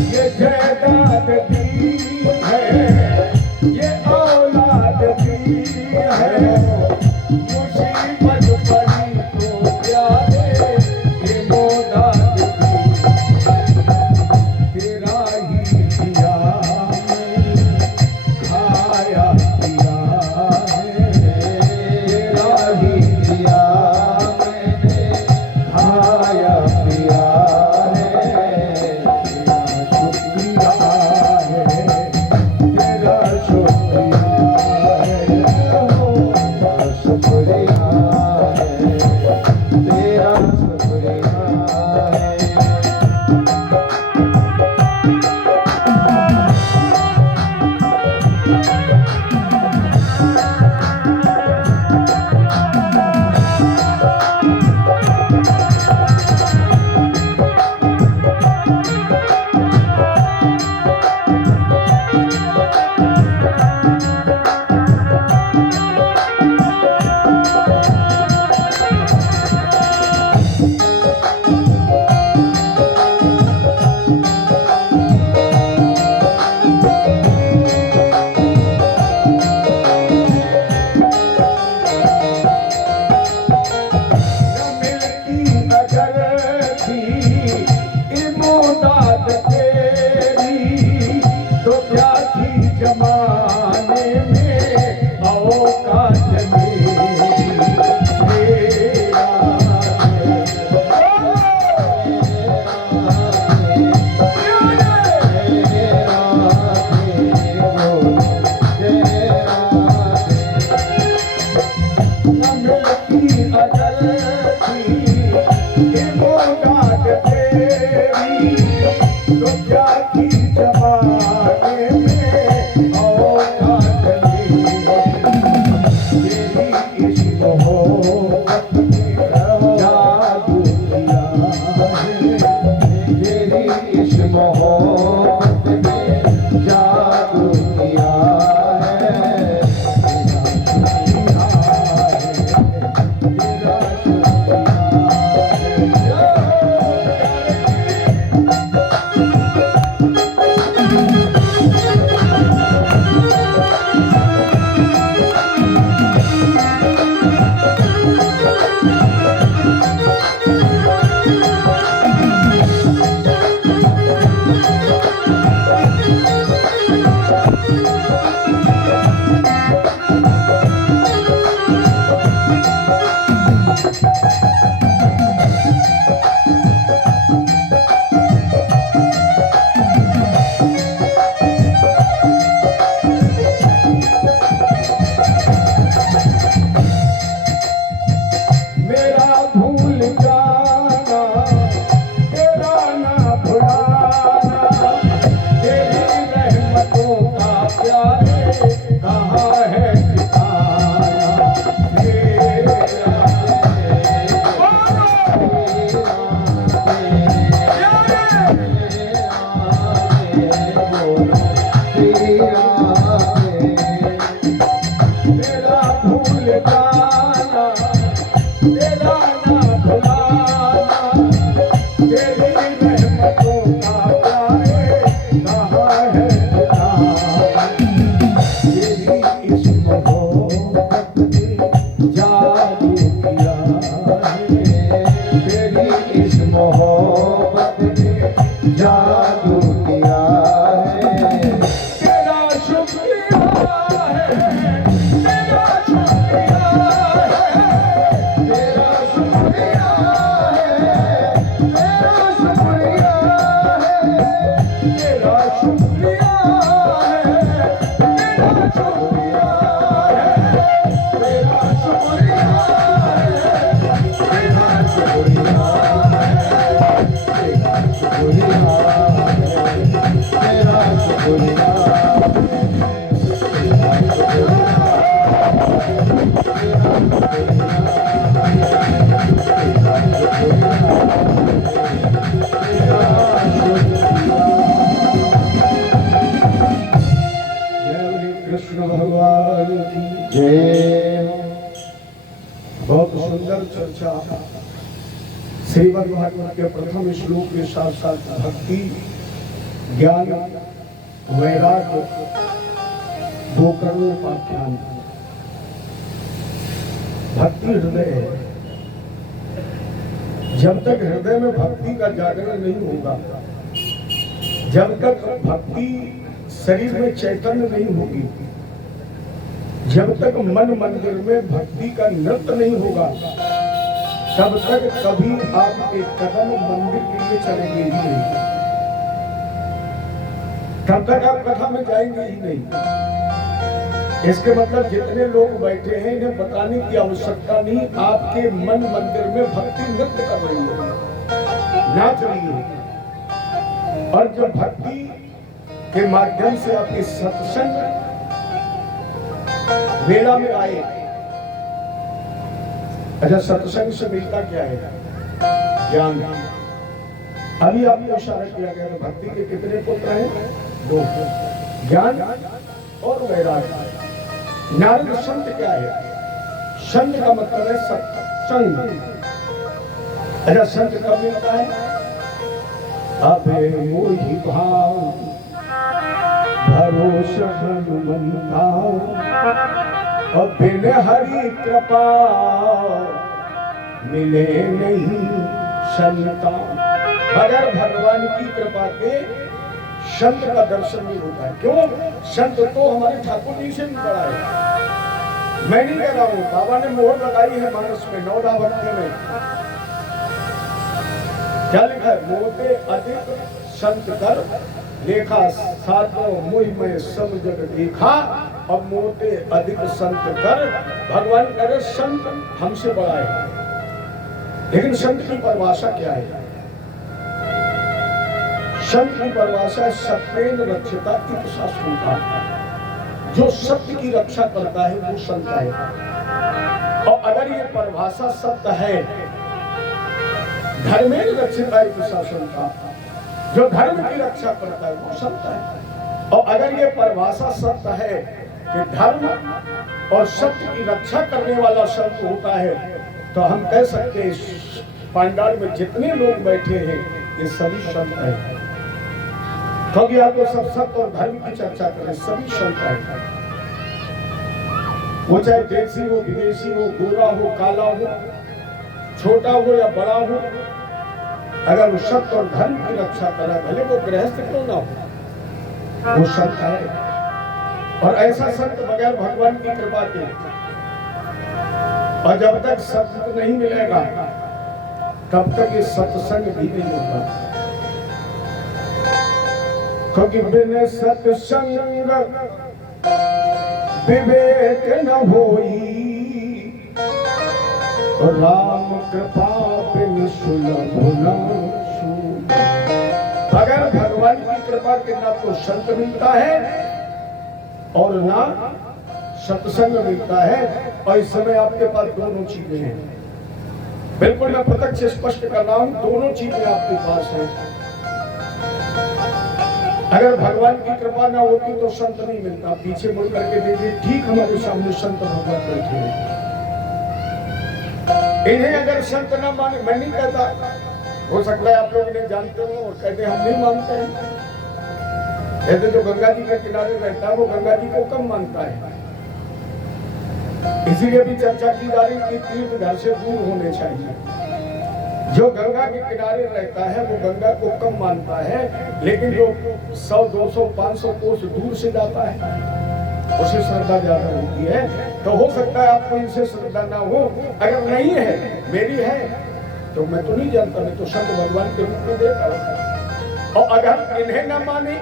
ये जायदाद दी है, ये औलाद दी है, मुसीबत पड़ी तो क्या दे, ये मोदाद दी, तेरा ही दिया मैंने, खाया पिया है, तेरा ही दिया मैंने, खाया पिया है, तेरा शुक्रिया है, तेरा शुक्रिया है, तेरा शुक्रिया है। जमाने में औकात मेरी तेरा न मिलती अजल थी ये मोदाद तेरी, तो क्या थी जमाने में औकात मेरी, तेरी इस मोहब्बत ने जादू किया है, तेरी इस मोहब्बत ने जादू किया है, तेरा मेरा भूल जाना, तेरा ना भुलाना, तेरी रहमतों का प्यारे कहाँ है ठिकाना, तेरा मेरा भूल जाना, तेरा ना भुलाना, तेरी रहमतों का प्यारे कहाँ है ठिकाना, तेरी इस मोहब्बत ने जादू किया है, तेरी इस मोहब्बत ने जादू किया है, तेरा शुक्रिया है, तेरा शुक्रिया है, तेरा शुक्रिया है, तेरा शुक्रिया है, तेरा शुक्रिया है, तेरा शुक्रिया है, तेरा शुक्रिया है, तेरा शुक्रिया है, तेरा शुक्रिया है, तेरा शुक्रिया कृष्ण भगवान की जय। बहुत सुंदर चर्चा श्रीमद् भागवत के प्रथम श्लोक के साथ साथ भक्ति ज्ञान वैराग्य गोकर्णोपाख्यान भक्ति हृदय है। जब तक हृदय में भक्ति का जागरण नहीं होगा, जब तक भक्ति शरीर में चैतन्य नहीं होगी, जब तक मन मंदिर में भक्ति का नृत्य नहीं होगा, तब तक कभी आप एक कदम मंदिर के लिए चलेंगे ही नहीं, तब तक आप कथा में जाएंगे ही नहीं। इसके मतलब जितने लोग बैठे हैं इन्हें बताने की आवश्यकता नहीं, आपके मन मंदिर में भक्ति नृत्य कर रही है, नाच रही है। और जब भक्ति के माध्यम से आपके सत्संग मेला में आए, अच्छा सत्संग से मिलता क्या है? ज्ञान। अभी आपको इशारा किया गया भक्ति के कितने पुत्र हैं? दो, ज्ञान और वैराग्य। नारद संत क्या है? संत का मतलब है सत्संग। अच्छा संत कब मिलता है? अबे मोहि भाव भरोसा हनुमंता, और बिन हरि कृपा मिले नहीं संता। बगैर भगवान की कृपा के संत का दर्शन नहीं होता है। क्यों? संत तो हमारे ठाकुर जी से भी बड़ा है। मैं नहीं कह रहा हूँ, बाबा ने मोहर लगाई है मानस में, 9 भक्ति में क्या लिखा है? मोते अधिक संत कर लेखा, साधो मोहि में सब जग देखा। अब मोते अधिक संत कर, भगवान कह रहे संत हमसे बड़ा है। लेकिन संत की परिभाषा क्या है? संत की परिभाषा है सत्येन रक्षिता इति संता। जो सत्य की रक्षा करता है वो संत है। और अगर ये परिभाषा सत्य है, धर्मेन रक्षिता इति संता, जो धर्म की रक्षा करता है वो संत है। और अगर ये परिभाषा सत्य है कि धर्म और सत्य की रक्षा करने वाला संत होता है, तो हम कह सकते हैं पंडाल में जितने लोग बैठे हैं ये सभी संत हैं। क्योंकि आप तो सब सत्य और धर्म की चर्चा करें, सभी संत हैं। वो चाहे देसी हो, विदेशी हो, गोरा हो, काला हो, छोटा हो या बड़ा हो, अगर वो सत्य और धर्म की रक्षा करा, भले वो गृहस्थ क्यों ना हो, वो संत है। और ऐसा संत बगैर भगवान की कृपा के, और जब तक सत्य नहीं मिलेगा तब तक ये सत्संग भी नहीं होगा। क्योंकि बिन सत्संग विवेक न होई, राम कृपा बिन सुलभ न सूझ। अगर भगवान की कृपा के ना तो संत मिलता है और ना सत्संग मिलता है। और इस समय आपके पास दोनों चीजें हैं। बिल्कुल मैं प्रत्यक्ष स्पष्ट कर रहा हूं, दोनों चीजें आपके पास हैं। अगर भगवान की कृपा ना होती तो संत नहीं मिलता। पीछे मुड़ करके देखिए, ठीक हमारे सामने संत भगवान बैठे हैं। इन्हें अगर संत ना माने, मैं नहीं कहता, हो सकता है आप लोग इन्हें जानते हो और कहते हम नहीं मानते हैं। ऐसे जो गंगा जी के किनारे रहता है वो गंगा जी को कम मानता है। इसीलिए भी चर्चा की जा रही कि तीर्थ घर से दूर होने चाहिए। जो गंगा के किनारे रहता है वो गंगा को कम मानता है, लेकिन जो 100, 200, 500 कोस दूर से जाता है उसे श्रद्धा ज्यादा होती है। तो हो सकता है आपको इनसे श्रद्धा ना हो। अगर नहीं है, मेरी है, तो मैं तो नहीं जानता, मैं तो संत भगवान के रूप में देखता हूं। और अगर इन्हें ना माने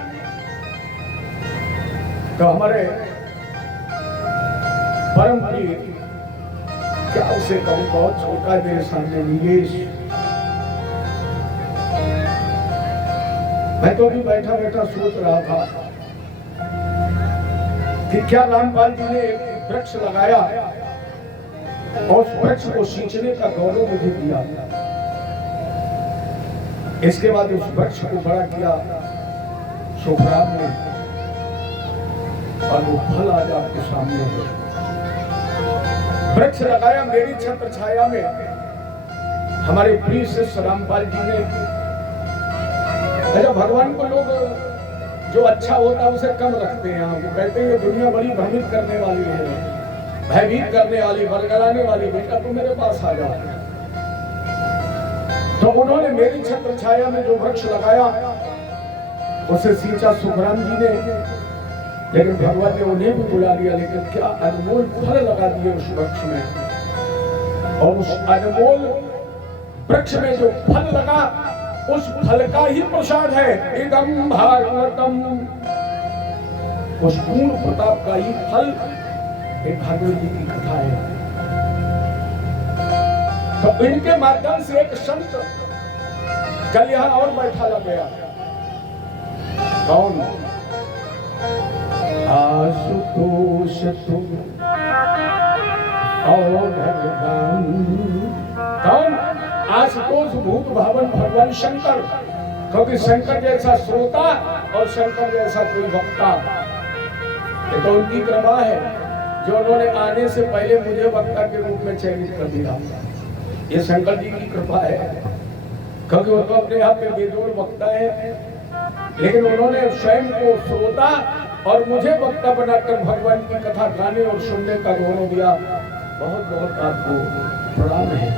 तो हमारे परम प्रिय, क्या उसे कहूं, बहुत छोटा है मेरे सामने, नीलेश। मैं तो भी बैठा बैठा सोच रहा था कि क्या रामपाल जी ने एक वृक्ष लगाया और उस वृक्ष को सींचने का गौरव मुझे दिया। इसके बाद उस वृक्ष को बड़ा किया शुभराम ने, और वो फल आज आपके सामने है। वृक्ष लगाया मेरी छत्र छाया में हमारे प्रिय शिष्य रामपाल जी ने। अच्छा, भगवान को लोग जो अच्छा होता है उसे कम रखते हैं। वो कहते हैं ये दुनिया बड़ी भ्रमित करने वाली है, भयभीत करने वाली, बरगलाने वाली, बेटा तुम मेरे पास आ जाओ। तो उन्होंने मेरी छत्र छाया में जो वृक्ष लगाया उसे सींचा सुखराम जी ने, लेकिन भगवान ने उन्हें भी बुला लिया। लेकिन क्या अनमोल फल लगा दिए उस वृक्ष में, और उस अनमोल वृक्ष में जो फल लगा उस फल का ही प्रसाद है इदम भागवतम। उस पूर्ण प्रताप का ही फल एक भागवत जी की कथा है। तो इनके माध्यम से एक संत कल यहां और बैठा लग गया। कौन? आशुतोष तुम और कौन? आशुतोष भूत भावन भगवान शंकर। क्योंकि शंकर जैसा श्रोता और शंकर जैसा कोई वक्ता, ये तो उनकी कृपा है जो उन्होंने आने से पहले मुझे वक्ता के रूप में चयनित कर दिया। ये शंकर जी की कृपा है, क्योंकि वो तो अपने आप में बेजोड़ वक्ता है, लेकिन उन्होंने स्वयं को श्रोता और मुझे वक्ता बनाकर भगवान की कथा गाने और सुनने का गौरव दिया। बहुत बहुत आपको प्रणाम है।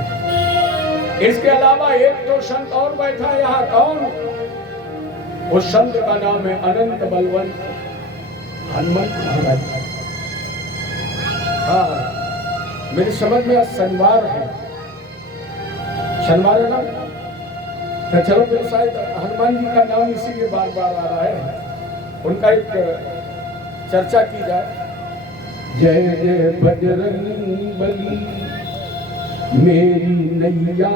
इसके अलावा एक तो संत और बैठा है यहाँ। कौन? उस संत का नाम है अनंत बलवंत हनुमंत महाराज। हाँ, मेरी समझ में शनिवार है, शनिवार है ना, तो चलो फिर शायद हनुमान जी का नाम इसीलिए बार बार आ रहा है, उनका एक चर्चा की जाए। जय जय बजरंग बली मेरी नैया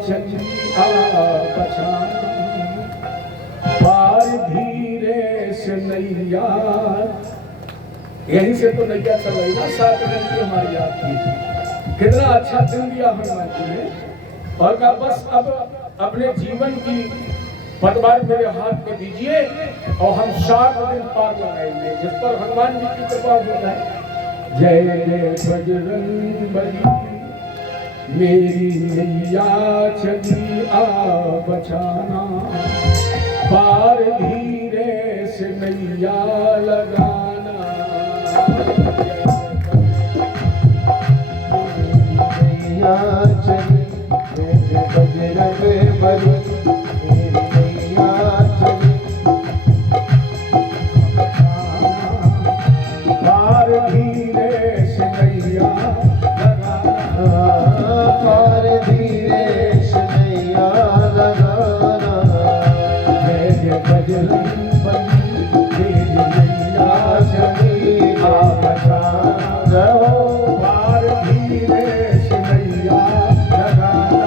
चली आ बचाना, पार धीरे से नैया। यहीं से तो नैया चल रही ना, 7 दिन की हमारी याद थी। कितना अच्छा दिन दिया हनुमान जी ने, और कहा बस अब अपने जीवन की पतवार मेरे हाथ में दीजिए और हम 7 दिन पार लगाएंगे, जिस पर हनुमान जी की कृपा हो जाए। जय जय बजरंग बली मेरी नैया चली आ बचाना, पार धीरे से नैया लगाना। नैया चली बजरंग बली मेरी नैया चली पार धीरे से नैया लगाना, पार धीरे से नैया लगाना। जय बजरंग बली मेरी नैया चली आ बचाना, पार धीरे से नैया लगाना, धीरे से नैया लगाना।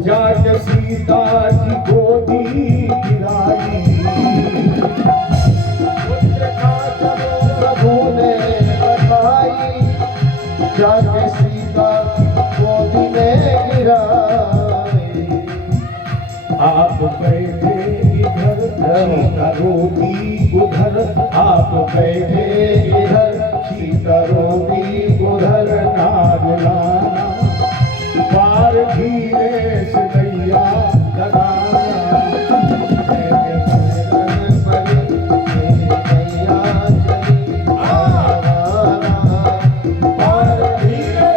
जाके सीता की गोदी गिराई, प्रभु ने बताई, जाके सीता की गोदी में गिराई। आप बैठे इधर सीता रोगी उधर, आप बैठे इधर सीता रोगी उधर, ना रुलाना, पार धीरे से नैया लगाना। पार धीरे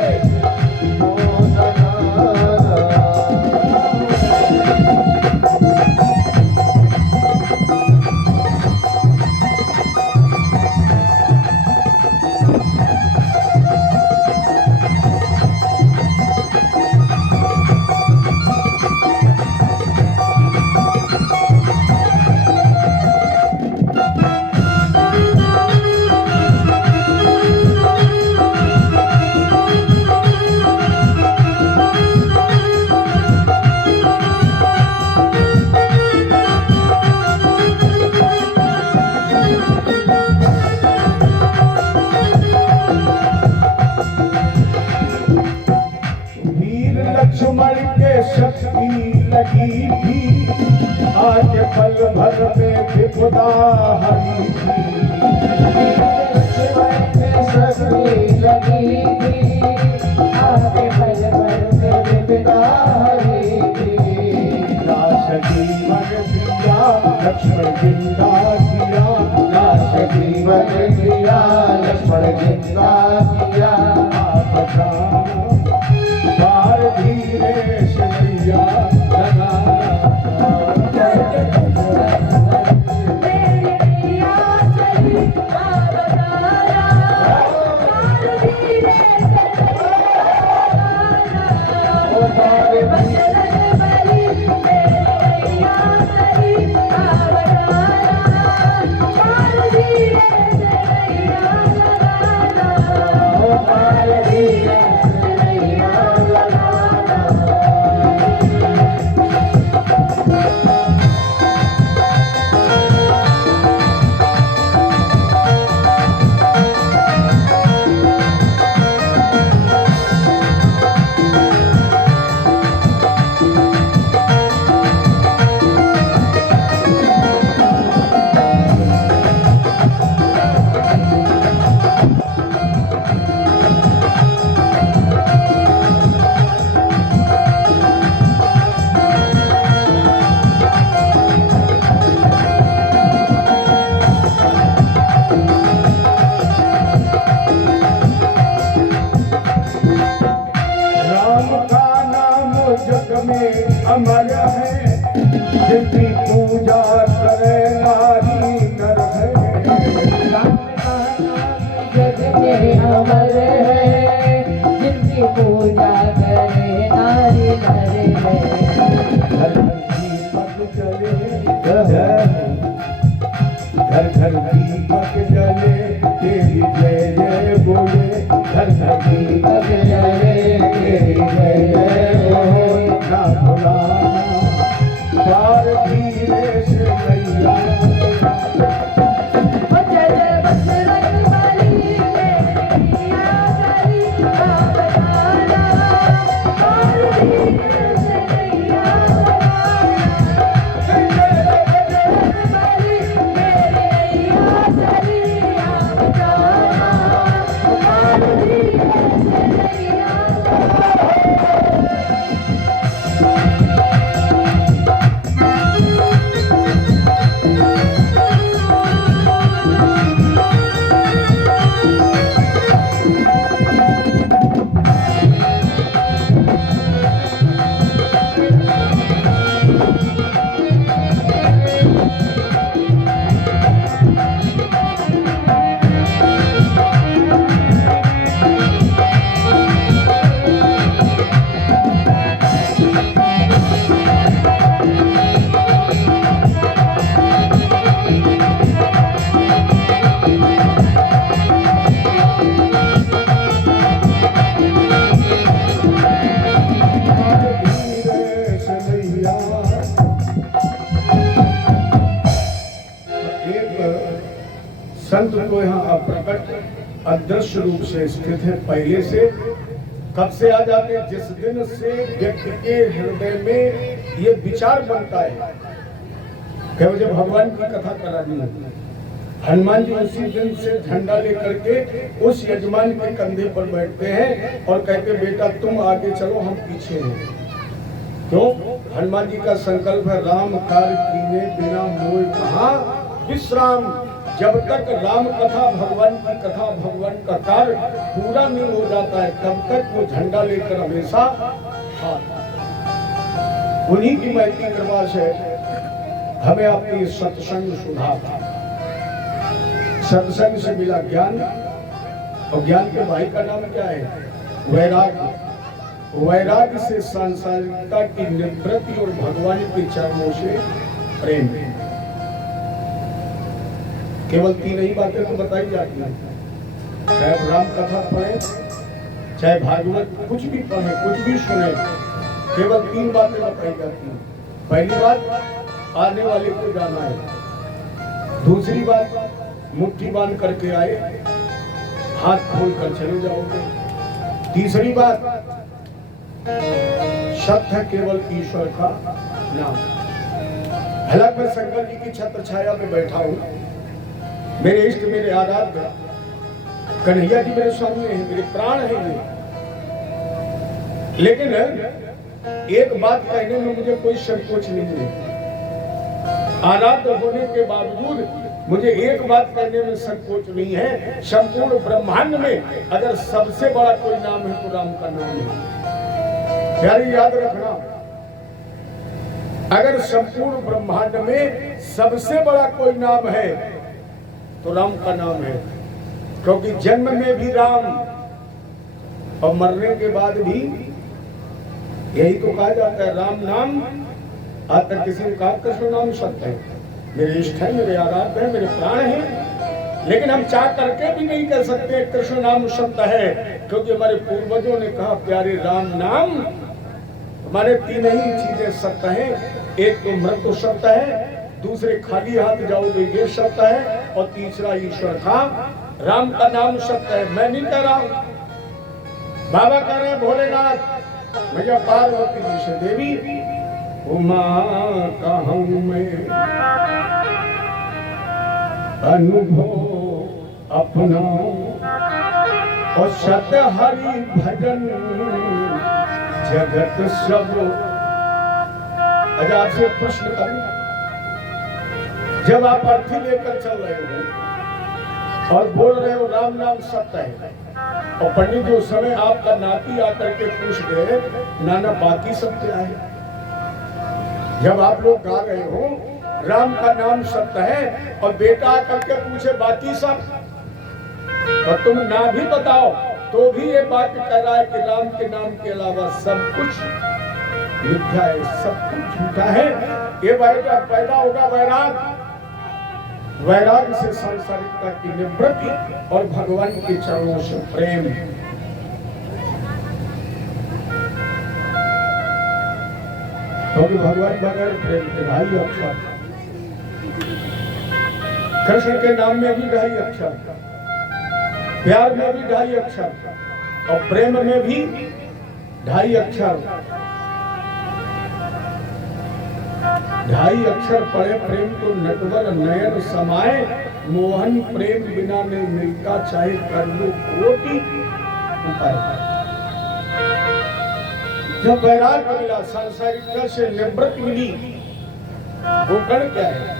पिता हरि शक्ति लगी थी आपके बल पर मेरे पिता हरि नाश जीवन दिया लक्ष्मण जिंदा किया नाश जीवन दिया लक्ष्मण जिंदा किया आप पार धीरे शैया लगाना अमर है जिनकी पूजा करे नारी नर है जग में अमर है जिनकी पूजा करे नारी नर है दीपक जले घर घर दीपक जले तेरी जय जय बोले घर घर दीपक जले तेरी जय जय बोले ना भुलाना पार धीरे से मैया संत को यहाँ अप्रकट अदृश्य रूप से स्थित है पहले से। कब से आ जाते हैं? जिस दिन से व्यक्ति के हृदय में ये विचार बनता है कि मुझे भगवान की कथा करानी है। हनुमान जी उसी दिन से झंडा लेकर के उस यजमान के कंधे पर बैठते हैं और कहते बेटा तुम आगे चलो हम पीछे हैं। क्यों? हनुमान जी का संकल्प है राम कार्य कीने बिना मोह कहाँ विश्राम। जब तक राम कथा भगवान की कथा भगवान का कार्य पूरा नहीं हो जाता है तब तक वो झंडा लेकर हमेशा हाथ। उन्हीं की महती कृपा से हमें अपनी सत्संग सुधा था। सत्संग से मिला ज्ञान और ज्ञान के भाई का नाम क्या है? वैराग्य। वैराग्य से सांसारिकता की निवृत्ति और भगवान के चरणों से प्रेम। केवल तीन ही बातें तो बताई जाती हैं, चाहे राम कथा पढ़े चाहे भागवत कुछ भी पढ़े कुछ भी सुने, केवल तीन बातें बताई जाती हैं। पहली बात आने वाले को जाना है। दूसरी बात मुट्ठी बांध करके आए हाथ खोल कर चले जाओगे। तीसरी बात सत्य केवल ईश्वर का नाम। हालांकि मैं शंकर जी की छत्र छाया में बैठा हूँ, मेरे इष्ट मेरे आराध्य कन्हैया जी मेरे सामने हैं, मेरे प्राण हैं ये। लेकिन एक बात कहने में मुझे कोई संकोच नहीं है। आराध्य होने के बावजूद मुझे एक बात कहने में संकोच नहीं है। संपूर्ण ब्रह्मांड में अगर सबसे बड़ा कोई नाम है तो राम का नाम है। प्यारी याद रखना, अगर संपूर्ण ब्रह्मांड में सबसे बड़ा कोई नाम है तो राम का नाम है। क्योंकि जन्म में भी राम और मरने के बाद भी यही तो कहा जाता है, राम नाम। आज तक किसी ने कहा कृष्ण नाम सत्य है। मेरे इष्ट है, मेरे आराध्य है, मेरे प्राण हैं, लेकिन हम चाह करके भी नहीं कह सकते कृष्ण नाम सत्य है। क्योंकि हमारे पूर्वजों ने कहा प्यारे राम नाम। हमारे तीन ही चीजें सत्य हैं। एक तो मृत्यु सत्य है, दूसरे खाली हाथ जाओगे ये सत्य है, और तीसरा ईश्वर का राम का नाम सत्य है। मैं नहीं कह रहा हूं, बाबा कह रहे हैं भोलेनाथ, भैया पार्वती जी से देवी उमा कहूं मैं अनुभव अपना, और सत हरि भजन जगत सब। अच्छा आपसे प्रश्न करूं, जब आप अर्थी लेकर चल रहे हो और बोल रहे हो राम नाम सत्य है, और पंडित जी उस समय आपका नाती आकर के पूछ गए नाना बाकी सब क्या है। जब आप लोग गा रहे हो राम का नाम सत्य है और बेटा आकर के पूछे बाकी सब, तो तुम ना भी बताओ तो भी ये बात कह रहा है कि राम के नाम के अलावा सब कुछ मिथ्या है, सब कुछ झूठा है। ये पैदा होगा वैराग, वैराग से सांसारिकता की निवृत्ति और भगवान के चरणों से प्रेम। क्योंकि भगवान बगैर प्रेम के ढाई अक्षर, कृष्ण के नाम में भी ढाई अक्षर, प्यार में भी ढाई अक्षर, और प्रेम में भी ढाई अक्षर। ढाई अक्षर पढ़े प्रेम तो नटवर नयन समाए, मोहन प्रेम बिना नहीं मिलता, चाहे कर लो कोटि उपाय। जब वैराग मिला, सांसारिकता से निवृत्ति मिली, गोकर्ण क्या है?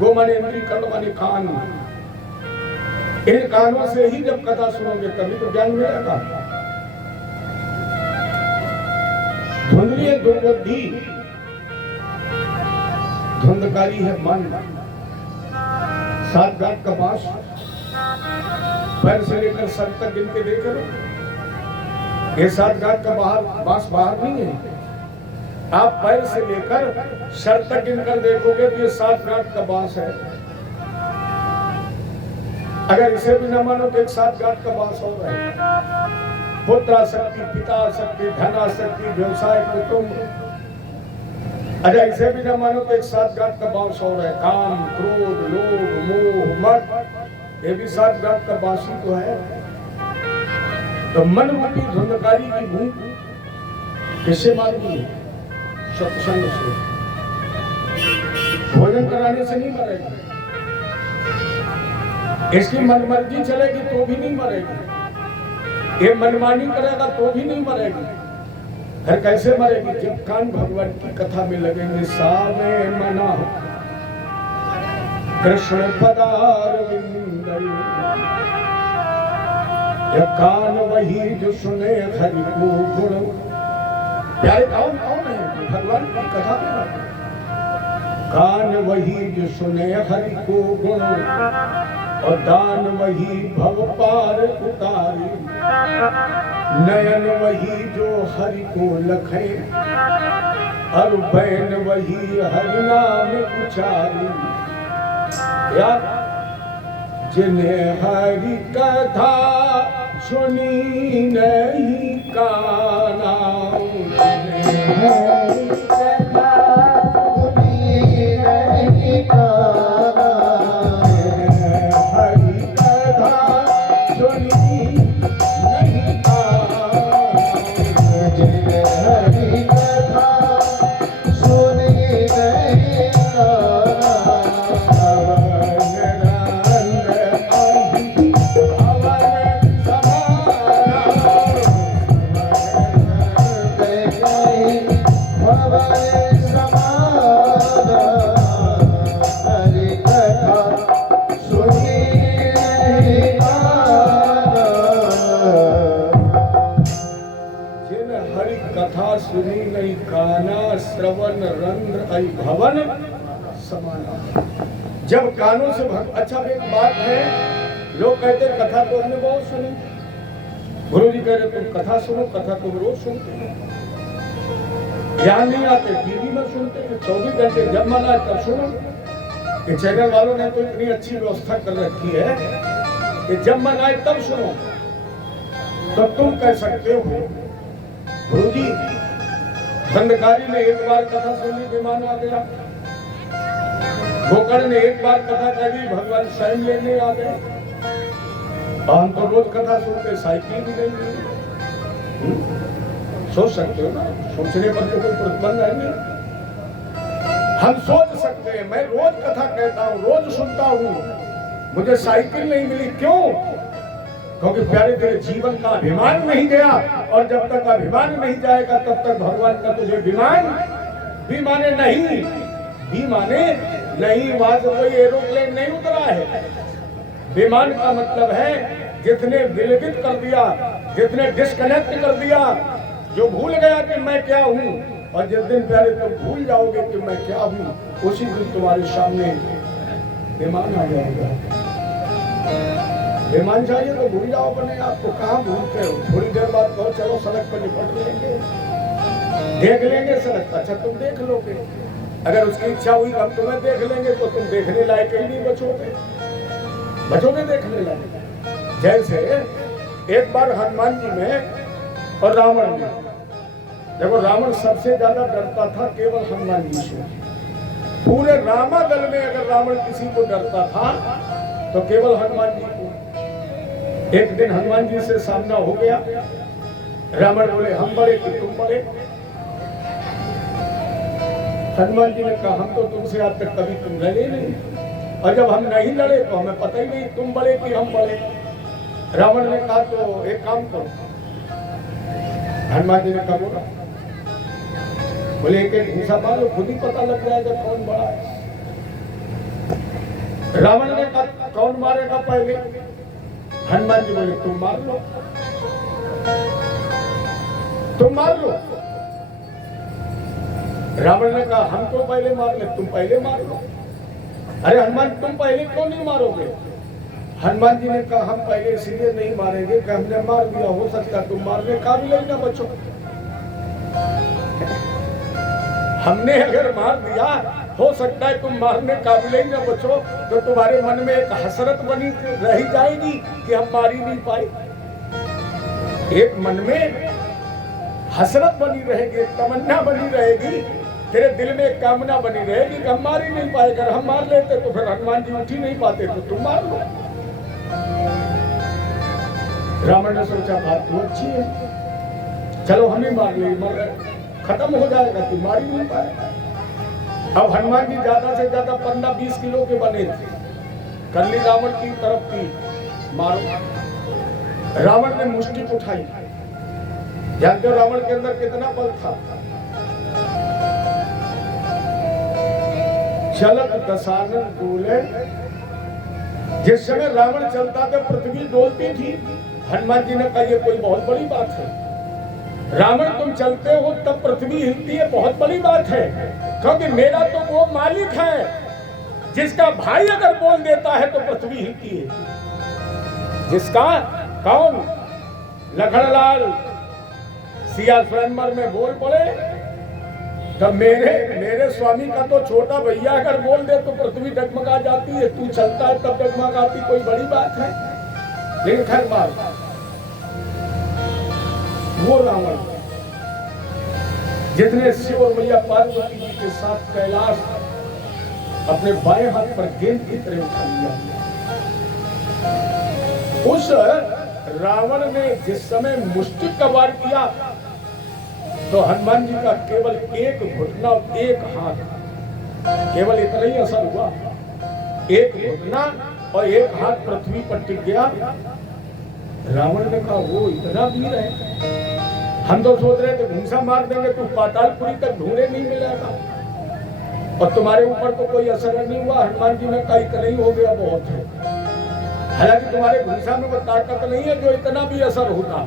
गो माने इंद्री, कर्ण माने कान। इन कानों से ही जब कथा सुनोगे तभी तो ज्ञान मिलेगा। धुंधली दुर्गंधी, धुंधकारी है मन। सात घाट का बांस पैर से लेकर सर तक गिन के देख लो। ये सात घाट का बांस बाहर नहीं है। आप पैर से लेकर सर तक गिनकर देखोगे तो ये सात घाट का बांस है। अगर इसे भी न मानो तो एक सात घाट का बांस हो रहा है। पुत्र शक्ति, पिता शक्ति, धन शक्ति, व्यवसाय, कुटुंब। अच्छा इसे भी न मानो तो एक सात घाट का बांस हो रहा है। काम, क्रोध, लोभ, मोह, मद, ये भी सात घाट का बांस ही तो है। तो मन रूपी धुंधकारी की भूख किससे मारनी है? सत्संग से। भोजन कराने से नहीं मरेगी, इसकी मनमर्जी चलेगी तो भी नहीं मरेगी, ये मनमानी करेगा तो भी नहीं मरेगी। फिर कैसे मरेगी? जब कान भगवान की कथा में लगेंगे। सावे मना कृष्ण पदारविंद, ये कान वही जो सुने हरि को गुण। प्यारे कौन कौन है? भगवान की कथा में कान वही जो सुने हरि को गुण, और दान वही भव पार उतारे, नयन वही जो हरि को लखे, और बैन वही हरि नाम उचारे। यार जिन्हें हरि कथा सुनी नहीं काना, जिन्हें हरि कथा सुनी नहीं काना, हरि कथा सुनी नहीं काना, जिन्हें हरि कथा सुनी नहीं काना। श्रवण रंध्र अई भवन समाना। जब कानों से अच्छा एक बात है, लोग कहते कथा तो हमने बहुत सुनी, गुरु जी कह रहे तुम कथा सुनो, कथा तुम रोज सुनते हो, ज्ञान नहीं आते टीवी में सुनते हैं 24 घंटे, जब मन आए तब सुनो। ये चैनल वालों ने तो इतनी अच्छी व्यवस्था कर रखी है कि जब मन आए तब सुनो। तो तुम कह सकते हो गुरु जी धंधकारी ने एक बार कथा सुनी विमान आ गया, गोकर्ण ने एक बार कथा कही भगवान स्वयं लेने आ गए, हम तो रोज कथा सुनते साइकिल भी नहीं मिली। सोच सकते हो ना, सोचने पर तो कोई प्रतिबंध है नहीं, हम सोच सकते हैं। मैं रोज कथा कहता हूँ, रोज सुनता हूँ, मुझे साइकिल नहीं मिली, क्यों? क्योंकि प्यारे तेरे जीवन का अभिमान नहीं गया, और जब तक अभिमान नहीं जाएगा तब तक भगवान का तुझे विमान भी माने नहीं, भी माने नहीं। वहां से कोई एरोप्लेन नहीं उतरा है। विमान का मतलब है जितने विलगित कर दिया, जितने डिस्कनेक्ट कर दिया, जो भूल गया कि मैं क्या हूँ, और जिस दिन प्यारे तुम भूल जाओगे कि मैं क्या हूँ, उसी दिन तुम्हारे सामने विमान आ जाएगा। विमान चाहिए तो भूल जाओ अपने आप को, कहाँ भूलते हो? थोड़ी देर बाद कहो चलो सड़क पर निपट लेंगे, देख लेंगे सड़क, अच्छा तुम देख लोगे। अगर उसकी इच्छा हुई हम तुम्हें देख लेंगे तो तुम देखने लायक ही नहीं बचोगे, बचोगे देखने लायक। जैसे एक बार हनुमान जी में और रावण में, देखो रावण सबसे ज्यादा डरता था केवल हनुमान जी से। पूरे रामादल में अगर रावण किसी को डरता था तो केवल हनुमान जी को। एक दिन हनुमान जी से सामना हो गया, रावण बोले हम बड़े कि तुम बड़े? हनुमान जी ने कहा हम तो तुमसे आज तक कभी तुम लड़े नहीं, और जब हम नहीं लड़े तो हमें पता ही नहीं तुम बड़े कि हम बड़े। रावण ने कहा तो एक काम करो, हनुमान जी ने कहा बोला, बोले एक घूसा मारो, खुद ही पता लग जाएगा कौन बड़ा है। रावण ने कहा कौन मारेगा पहले? हनुमान जी बोले तुम मार लो, तुम मार लो। रावण ने कहा हम तो पहले मार ले, तुम पहले मार लो। अरे हनुमान तुम पहले क्यों नहीं मारोगे? हनुमान जी ने कहा हम पहले इसलिए नहीं मारेंगे कि हमने मार दिया, हो सकता तुम मारने काबिल ही ना बचो। हमने अगर मार दिया, हो सकता है तुम मारने काबिल ही ना बचो, तो तुम्हारे मन में एक हसरत बनी रह जाएगी कि हम मार ही नहीं पाए। एक मन में हसरत बनी रहेगी, तमन्ना बनी रहेगी, तेरे दिल में एक कामना बनी रहेगी कि हम मार ही नहीं पाए। अगर हम मार लेते तो फिर हनुमान जी उठ ही नहीं पाते, तो तुम मार लो। रावण ने सोचा बात तो अच्छी है, चलो हम ही मार ले, मर खत्म हो जाएगा, तुम मार ही नहीं पाएगा। अब हनुमान जी ज्यादा से ज्यादा 15-20 किलो के बने थे, करली रावण की तरफ की मारो। रावण ने मुष्टि उठाई, जानते हो रावण के अंदर कितना बल था? चलत दशानन डोले, जिस समय रावण चलता था पृथ्वी डोलती थी। हनुमान जी ने कहा ये कोई बहुत बड़ी बात है, रावण तुम चलते हो तब पृथ्वी हिलती है, बहुत बड़ी बात है, क्योंकि मेरा तो वो मालिक है जिसका भाई अगर बोल देता है तो पृथ्वी हिलती है। जिसका कौन? लखनलाल सिया स्वयंवर में बोल पड़े, तब मेरे स्वामी का तो छोटा भैया अगर बोल दे तो पृथ्वी डगमगा जाती है, तू चलता है तब डगमगाती, कोई बड़ी बात है? लेकिन खैर बात, वो रावण जितने शिव और मैया पार्वती जी के साथ कैलाश अपने बाएं हाथ पर गेंद की तरह उठा लिया, उस रावण ने जिस समय मुष्टिक का वार किया तो हनुमान जी का केवल एक घुटना, एक हाथ, केवल इतना ही असर हुआ। एक घुटना और एक हाथ पृथ्वी पर टिक गया। रावण ने कहा वो इतना वीर है, हम तो सोच रहे थे घूंसा मार देंगे तो पातालपुरी तक ढूंढे नहीं मिलेगा, और तुम्हारे ऊपर तो कोई असर नहीं हुआ। हनुमान जी ने कहा इतना ही हो गया, बहुत है। हालांकि तुम्हारे घूंसा में वो ताकत नहीं है जो इतना भी असर होता,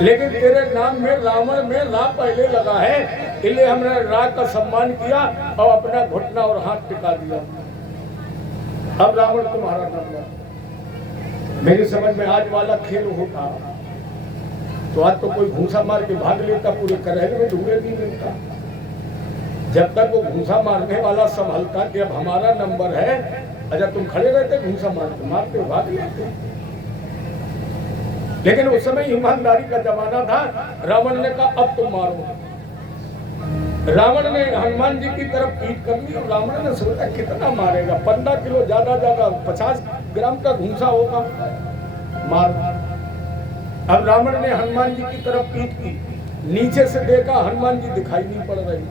लेकिन तेरे नाम में रावण में ला पहले लगा है, इसलिए हमने राग का सम्मान किया और अपना घुटना और हाथ टिका दिया। अब रावण तुम्हारा नंबर। मेरी समझ में आज वाला खेल होता तो आज तो कोई घूसा मार के भाग लेता, पूरे करहल में ढूंढे नहीं मिलता। जब तक वो घूसा मारने वाला संभलता कि अब हमारा नंबर है, अच्छा तुम खड़े रहते घूसा मारते भाग लेते। लेकिन उस समय ईमानदारी का जमाना था। रावण ने कहा अब तुम मारो। रावण ने हनुमान जी की तरफ पीठ कर ली। रावण ने सोचा कितना मारेगा, 15 किलो ज्यादा 50 ग्राम का घूसा होगा, मार। अब रावण ने हनुमान जी की तरफ पीठ की, नीचे से देखा हनुमान जी दिखाई नहीं पड़ रही।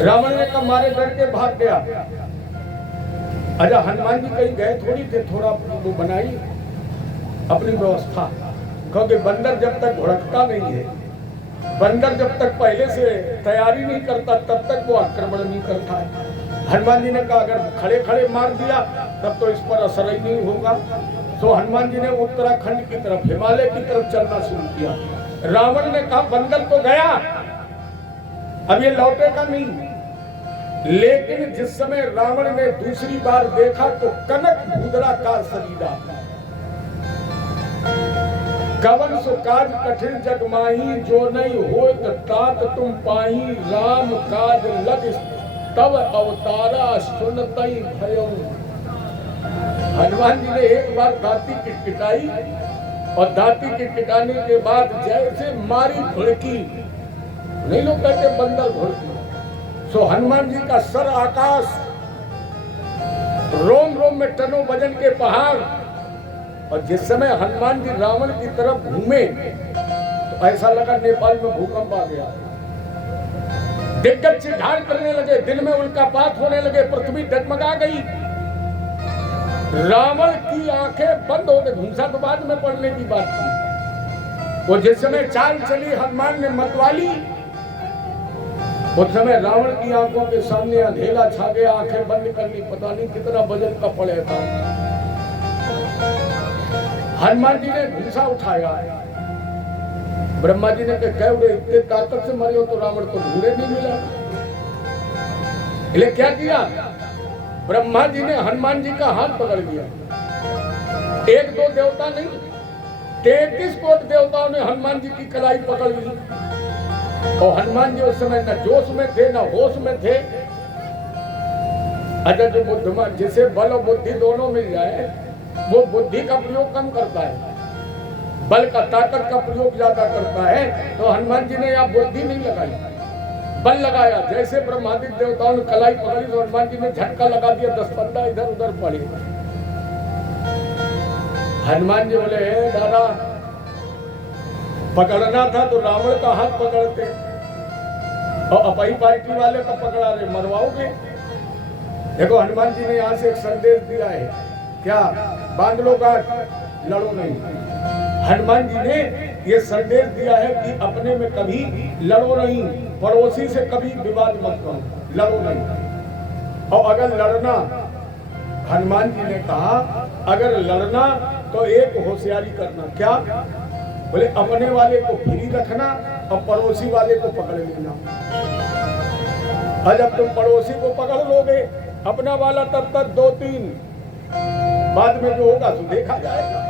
रावण ने कहा मारे डर के भाग गया। अच्छा हनुमान जी कहीं गए थोड़ी थे, थोड़ा वो बनाई अपनी व्यवस्था, क्योंकि बंदर जब तक भड़कता नहीं है, बंदर जब तक पहले से तैयारी नहीं करता तब तक वो आक्रमण नहीं करता है। हनुमान जी ने कहा अगर खड़े खड़े मार दिया तब तो इस पर असर ही नहीं होगा। तो हनुमान जी ने उत्तराखंड की तरफ, हिमालय की तरफ चलना शुरू किया। रावण ने कहा बंदर तो गया, अब ये लौटेगा नहीं। लेकिन जिस समय रावण ने दूसरी बार देखा तो कनक भूदरा का शरीरा, कवन सो काज कठिन जग माही, जो नहीं हो तात तुम पाही, राम काज लग तब अवतारा सुनतई भयो। हनुमान जी ने एक बार दाती किटकिटाई और दाती किटकिटाने के बाद जैसे मारी भुड़की, नहीं लोग कहते बंदर भुड़की, सो हनुमान जी का सर आकाश, रोम रोम में टनों वजन के पहाड़। और जिस समय हनुमान जी रावण की तरफ घूमे तो ऐसा लगा नेपाल में भूकंप आ गया। दिग्गज चिढ़ाड़ करने लगे, दिन में उल्कापात होने लगे, पृथ्वी डगमगा गई। रावण की आंखें बंद हो गई। घूसा तो बाद में पड़ने की बात थी। वो जिस समय चाल चली हनुमान ने मतवाली, उस समय रावण की आंखों के सामने अंधेरा छा गया, आंखें बंद कर ली। पता नहीं कितना वजन का पड़े था। हनुमान जी ने घूसा उठाया, ब्रह्मा जी ने कहा इतने ताकत से मरे हो तो रावण तो ढूंढे नहीं मिला। इसलिए क्या किया, ब्रह्मा जी ने हनुमान जी का हाथ पकड़ लिया। एक दो देवता नहीं, 33 कोट देवताओं ने हनुमान जी की कलाई पकड़ ली। और हनुमान जी उस समय न जोश में थे न होश में थे। अच्छा जो बुद्धिमान, जिसे बल और बुद्धि दोनों मिल जाए वो बुद्धि का प्रयोग कम करता है, बल का ताकत का प्रयोग ज्यादा करता है। तो हनुमान जी ने यहाँ बुद्धि नहीं लगाई, बल लगाया। जैसे ब्रह्मादि देवताओं ने कलाई पकड़ी तो हनुमान जी ने झटका लगा दिया, 10-15 इधर उधर पड़े। हनुमान जी बोले दादा पकड़ना था तो रावण का हाथ पकड़ते, और अपनी पार्टी वाले का पकड़ा रहे, मरवाओगे। देखो हनुमान जी ने यहाँ से एक संदेश दिया है, क्या बांध लो गांठ, लड़ो नहीं। हनुमान जी ने ये संदेश दिया है कि अपने में कभी लड़ो नहीं, पड़ोसी से कभी विवाद मत करो, लड़ो नहीं। और अगर लड़ना, हनुमान जी ने कहा अगर लड़ना तो एक होशियारी करना। क्या बोले, अपने वाले को फ्री रखना और पड़ोसी वाले को पकड़ लेना। और जब तुम पड़ोसी को पकड़ लोगे, अपना वाला तब तक 2-3, बाद में जो होगा तो देखा जाएगा।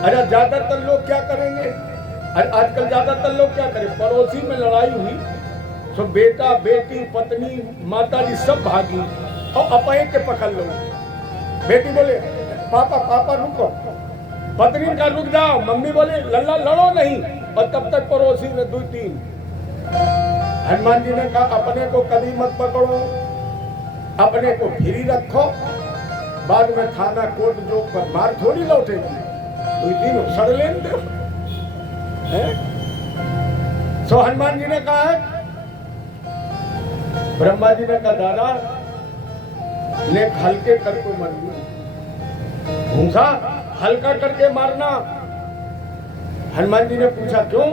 अरे ज्यादातर लोग क्या करेंगे, आजकल ज्यादातर लोग क्या करें, पड़ोसी में लड़ाई हुई तो बेटा बेटी पत्नी माता जी सब भागी और अपने के पकड़ लो। बेटी बोले पापा पापा रुको, पत्नी का रुक जाओ, मम्मी बोले लल्ला लड़ो नहीं, और तब तक पड़ोसी में 2-3। हनुमान जी ने कहा अपने को कभी मत पकड़ो, अपने को फ्री रखो, बाद में थाना कोर्ट जो मार थोड़ी लौटेगी, 2 दिन सड़ लेने दो। सो हनुमान जी ने कहा, ब्रह्मा जी ने कहा दादा ने हल्के करके मारना, घूसा हल्का करके मारना। हनुमान जी ने पूछा क्यों,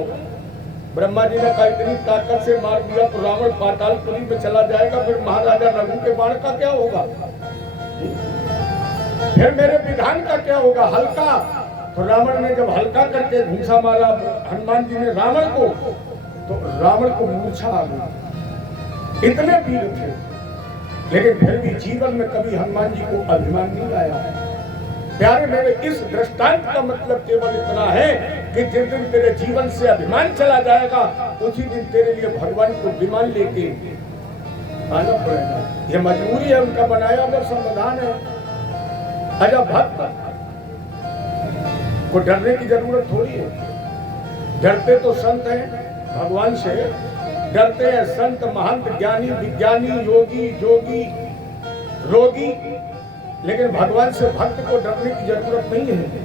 ब्रह्मा जी ने कहा इतनी ताकत से मार दिया तो रावण पातालपुरी में चला जाएगा, फिर महाराजा रघु के बाण का क्या होगा, फिर मेरे विधान का क्या होगा। हल्का तो रावण ने जब हल्का करके घूसा मारा हनुमान जी ने रावण को, तो रावण को मूर्छा आ गई। इतने वीर थे, लेकिन फिर भी जीवन में कभी हनुमान जी को अभिमान नहीं आया। प्यारे मेरे, इस दृष्टांत का मतलब केवल इतना है कि जिस दिन तेरे जीवन से अभिमान चला जाएगा, उसी दिन तेरे लिए भगवान को विमान लेके आना पड़ेगा। ये मजबूरी है, उनका बनाया हुआ संविधान है। अजा भक्त को डरने की जरूरत थोड़ी है। डरते तो संत हैं, भगवान से डरते हैं संत, महंत, ज्ञानी, विज्ञानी, योगी, जोगी, रोगी, लेकिन भगवान से भक्त को डरने की जरूरत नहीं है।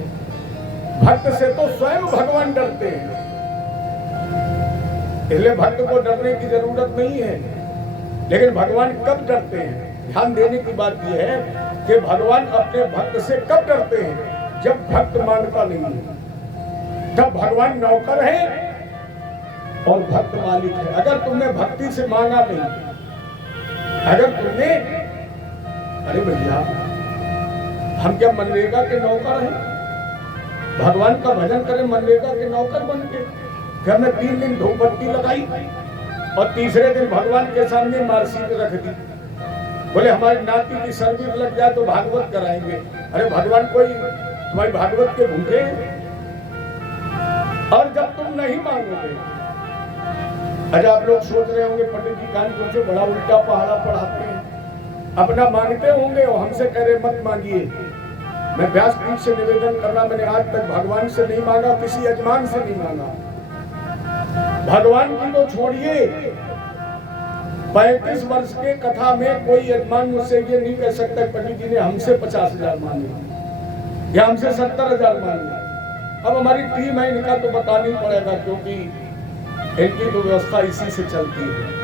भक्त से तो स्वयं भगवान डरते हैं, इसलिए भक्त को डरने की जरूरत नहीं है। लेकिन भगवान कब डरते हैं? ध्यान देने की बात यह है कि भगवान अपने भक्त से कब डरते हैं? जब भक्त मांगता नहीं है, तब भगवान नौकर है और भक्त मालिक है। अगर तुमने भक्ति से मांगा नहीं, अगर तुमने, अरे भैया हम क्या मनरेगा के नौकर हैं? भगवान का भजन करें मनरेगा के नौकर बन के? कि हमने 3 दिन धूप बत्ती लगाई और तीसरे दिन भगवान के सामने मार्कशीट रख दी, बोले हमारी नाती की सर्विस लग जाए तो भागवत कराएंगे। अरे भगवान कोई तुम्हारी भागवत के भूखे हैं? और जब तुम नहीं मांगोगे, अरे आप लोग सोच रहे होंगे पंडित जी कानपुर से बड़ा उल्टा पहाड़ा पढ़ाते हैं, अपना मांगते होंगे और हमसे कह रहे मत मांगिए। मैं व्यासपीठ से निवेदन कर रहा, मैंने आज तक भगवान से नहीं मांगा, किसी यजमान से नहीं मांगा। भगवान की तो छोड़िए, 35 वर्ष के कथा में कोई यजमान मुझसे ये नहीं कह सकता पंडित जी ने हमसे 50,000 मांगे या हमसे 70,000 मांगे। अब हमारी टीम है, इनका तो बताना ही पड़ेगा, क्योंकि इनकी तो व्यवस्था इसी से चलती है।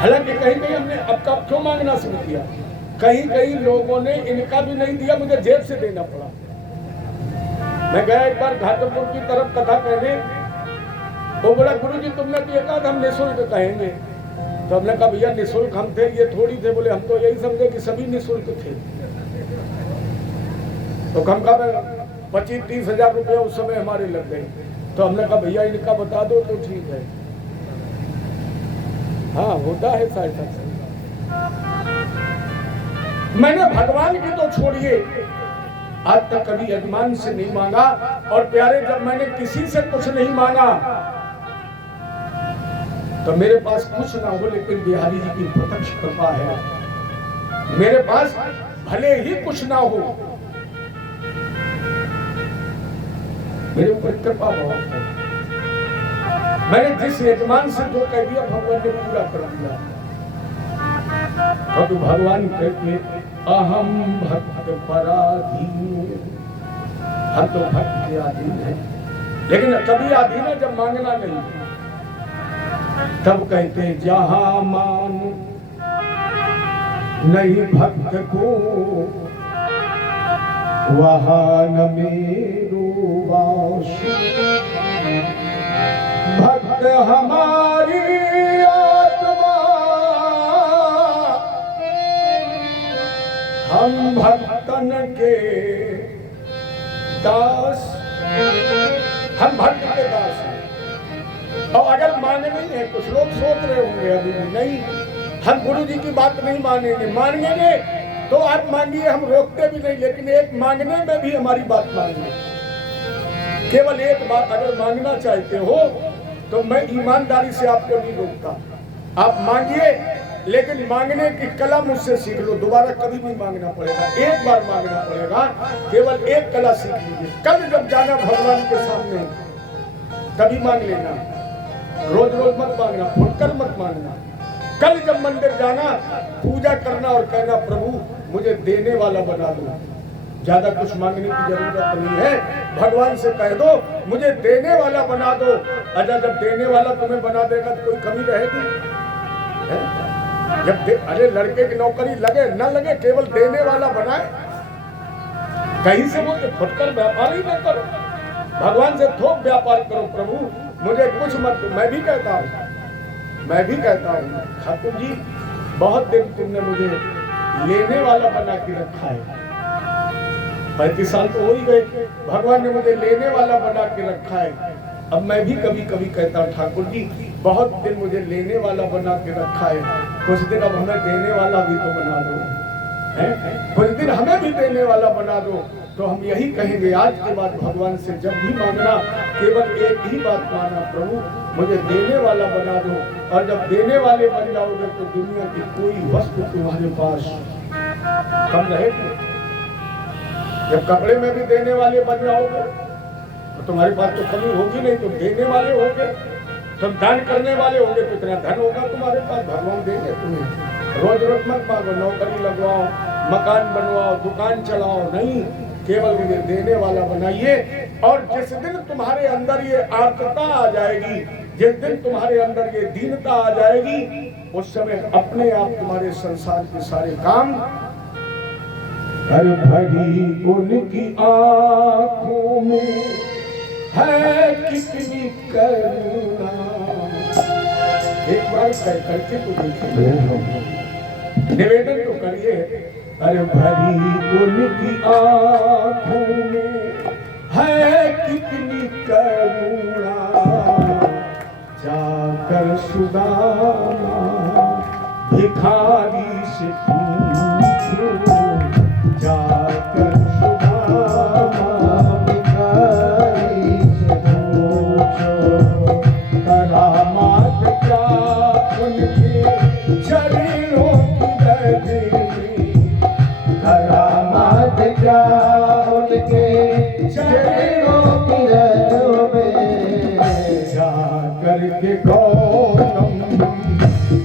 हालांकि कहीं कहीं हमने अब कब क्यों मांगना शुरू किया, कहीं कहीं लोगों ने इनका भी नहीं दिया, मुझे जेब से देना पड़ा। मैं गया एक बार घाटमपुर की तरफ कथा कहने, वो बोला गुरु जी तुमने तो ये कहा था हम निःशुल्क कहेंगे। तो हमने कहा भैया निःशुल्क हम थे, ये थोड़ी थे। बोले हम तो यही समझे कि सभी निःशुल्क थे। तो कम का 25-30 हजार रुपया उस समय हमारे लग गए। तो हमने कहा भैया इनका बता दो तो ठीक है। हाँ होता है सहायता से। मैंने भगवान की तो छोड़िए, आज तक कभी यजमान से नहीं मांगा। और प्यारे, जब मैंने किसी से कुछ नहीं मांगा तो मेरे पास कुछ ना हो, लेकिन बिहारी जी की प्रत्यक्ष कृपा है। मेरे पास भले ही कुछ ना हो, मेरे ऊपर कृपा बहुत है। मैंने जिस यजमान से जो कह दिया भगवान ने पूरा कर दिया। तो भगवान कहते अहम भक्त पराधीन, हम तो भक्त के अधीन है। लेकिन कभी अधीन है जब मांगना नहीं, तब कहते जहां मान नहीं भक्त को, वहां न मेरो वास। भक्त हमारी आत्मा, हम भक्तन के दास, हम भक्त के दास हैं। और अगर माने नहीं है, कुछ लोग सोच रहे होंगे अभी भी नहीं, हम गुरु जी की बात नहीं मानेंगे। मानेंगे तो आप मांगिए, हम रोकते भी नहीं, लेकिन एक मांगने में भी हमारी बात मानिए। केवल एक बात अगर मांगना चाहते हो तो मैं ईमानदारी से आपको नहीं रोकता, आप मांगिए, लेकिन मांगने की कला मुझसे सीख लो। दोबारा कभी नहीं मांगना पड़ेगा, एक बार मांगना पड़ेगा, केवल एक कला सीख लीजिए। कल जब जाना भगवान के सामने तभी मांग लेना, रोज रोज मत मांगना, फुटकर मत मांगना। कल जब मंदिर जाना, पूजा करना और कहना प्रभु मुझे देने वाला बना दो। ज्यादा कुछ मांगने की जरूरत नहीं है, भगवान से कह दो मुझे देने वाला बना दो। अच्छा जब देने वाला तुम्हें बना देगा तो कोई कमी रहेगी? जब अरे लड़के की नौकरी लगे न लगे, केवल देने वाला बनाए। कहीं से बोलते फुटकर व्यापार ही न करो, भगवान से थोक व्यापार करो। प्रभु मुझे कुछ मत दो। मैं भी कहता हूँ ठाकुर जी बहुत दिन तुमने मुझे लेने वाला बना के रखा है। 35 साल तो हो ही गए, भगवान ने मुझे लेने वाला बना के रखा है। अब मैं भी कभी कभी कहता हूँ, ठाकुर जी बहुत दिन मुझे लेने वाला बना के रखा है, कुछ दिन अब हमें देने वाला भी तो बना दो, हैं? कुछ दिन हमें भी देने वाला बना दो। तो हम यही कहेंगे आज के बाद भगवान से जब भी मांगना, केवल एक ही बात मांगना, प्रभु मुझे देने वाला बना दो। और जब देने वाले बन जाओगे तो दुनिया की कोई वस्तु तुम्हारे पास कम रहेगी। जब कपड़े में भी देने वाले बन जाओगे तो तुम्हारे पास तो कमी होगी नहीं, तुम देने वाले होगे, तुम दान करने वाले होंगे तो इतना धन होगा तुम्हारे पास, भगवान देंगे तुम्हें। रोज रोज मत मांगो, नौकरी लगवाओ, मकान बनवाओ, दुकान चलाओ, नहीं, केवल मुझे देने वाला बनाइए। और जिस दिन तुम्हारे अंदर ये आर्तता आ जाएगी, जिस दिन तुम्हारे अंदर ये दीनता आ जाएगी, उस समय अपने आप तुम्हारे संसार के सारे काम हर भरी उनकी आंखों में है कितनी करुणा। एक बार कर करके तो देखिए, निवेदन तो करिए। अरे भरी उनकी आंखों में है कितनी करुणा, जाकर सुदामा भिखारी से पूछो, जाकर सुदामा भिखारी से पूछो, करामात क्या उनके चरणों की दर्द, करामात क्या उनके चरणों की दर्द में, जाकर के गौतम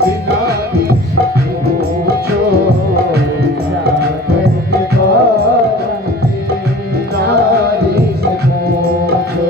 किनारी से पूछो, जाकर के गौतम किनारी से पूछो।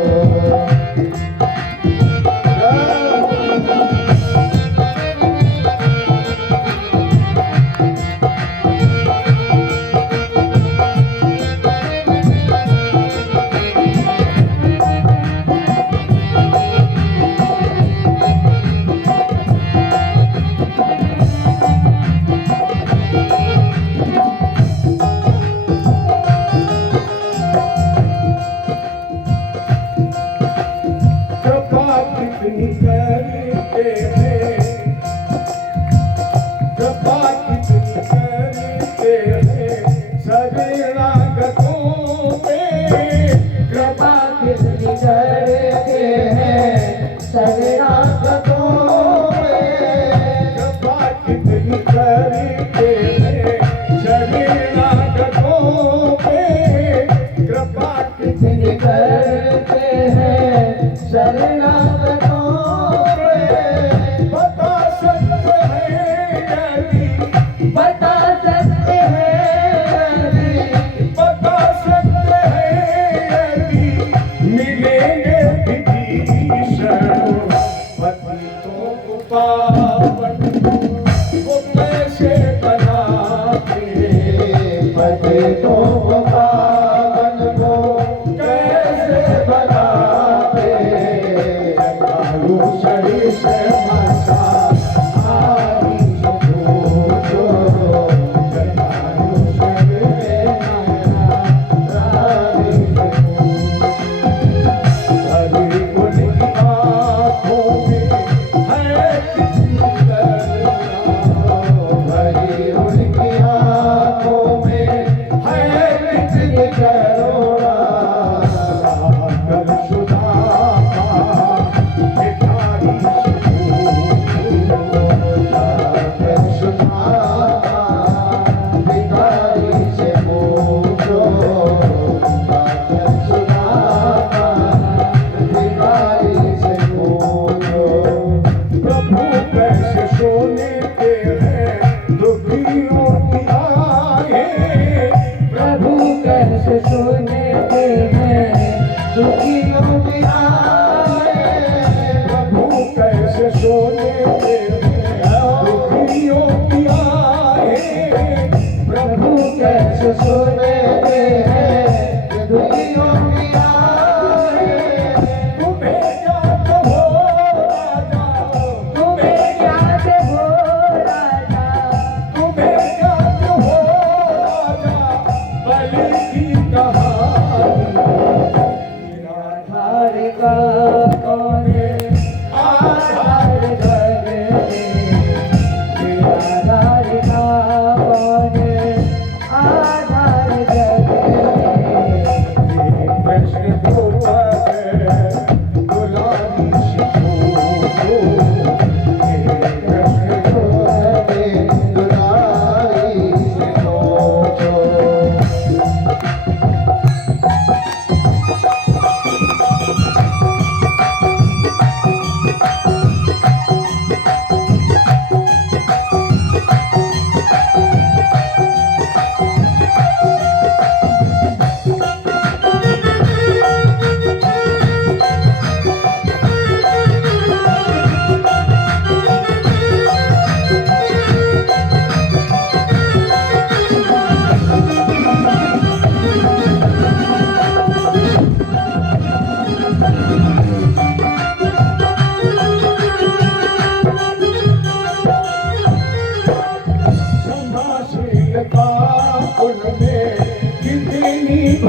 का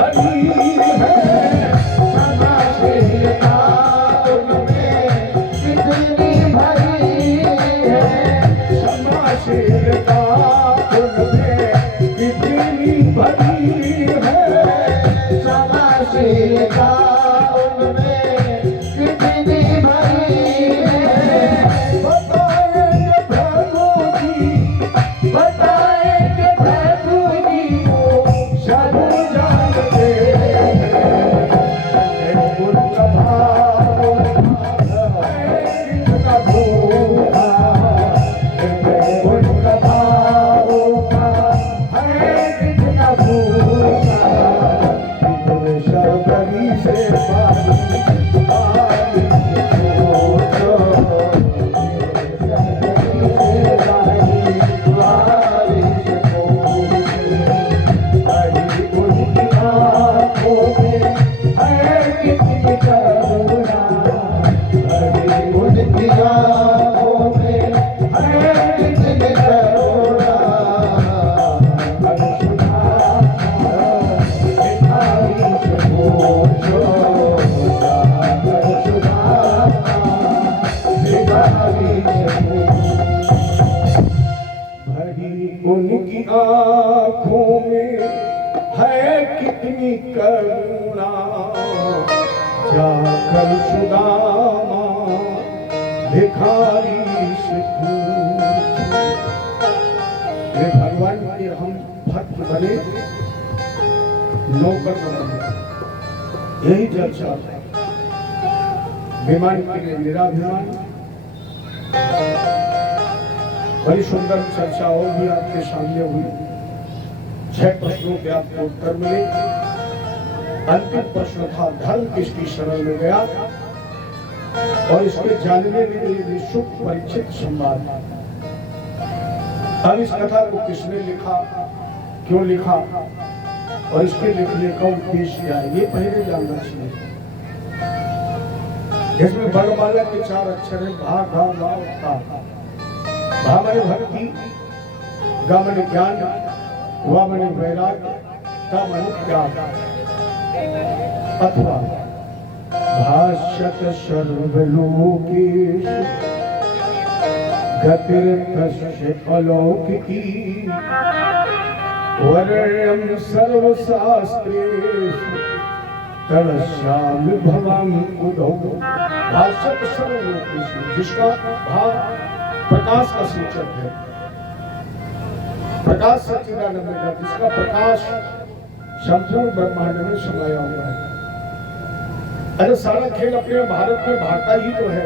भरी है क्षमाशीलता उनमें कितनी भरी है क्षमाशीलता उनमें कितनी भरी है क्षमाशीलता उनमें कितनी भरी है बताएंगे प्रभु जी बताएंगे प्रभु जी सब जानते हैं उनका भाव है कितना भूखा उनका भाव है कितना भूखा शबरी से उनकी आँखों में है कितनी करुणा जाकर सुदामा भिखारी से पूछ हे भगवान के हम भक्त बने नौकर न बने यही चर्चा है विमान के लिए निराभिमान बड़ी सुंदर चर्चा और भी आपके सामने हुई 6 प्रश्नों के आपको उत्तर मिले अंतिम प्रश्न था धर्म किसकी शरण में गया और इसके जानने के लिए निःशुल्क परिचित संवाद अब इस कथा को किसने लिखा क्यों लिखा और इसके लिखने का उद्देश्य क्या है ये पहले जानना चाहिए इसमें बड़माला के 4 अक्षर है भा घा गा ता भा माने भक्ति गा माने ज्ञान वा माने वैराग्य ता माने त्याग अथवा भाष्यत सर्वलोकेषु गतिर्तस्य अलौकिकी वर्ण्यं सर्वशास्त्रेषु तदस्यामि भवं उदौ भाष्यत सर्वलोकेषु जिसका भाव प्रकाश का सूचक है प्रकाश सच्चिदानंद है जिसका प्रकाश संपूर्ण ब्रह्मांड में समाया हुआ है अरे सारा खेल अपने भारत में भागता ही तो है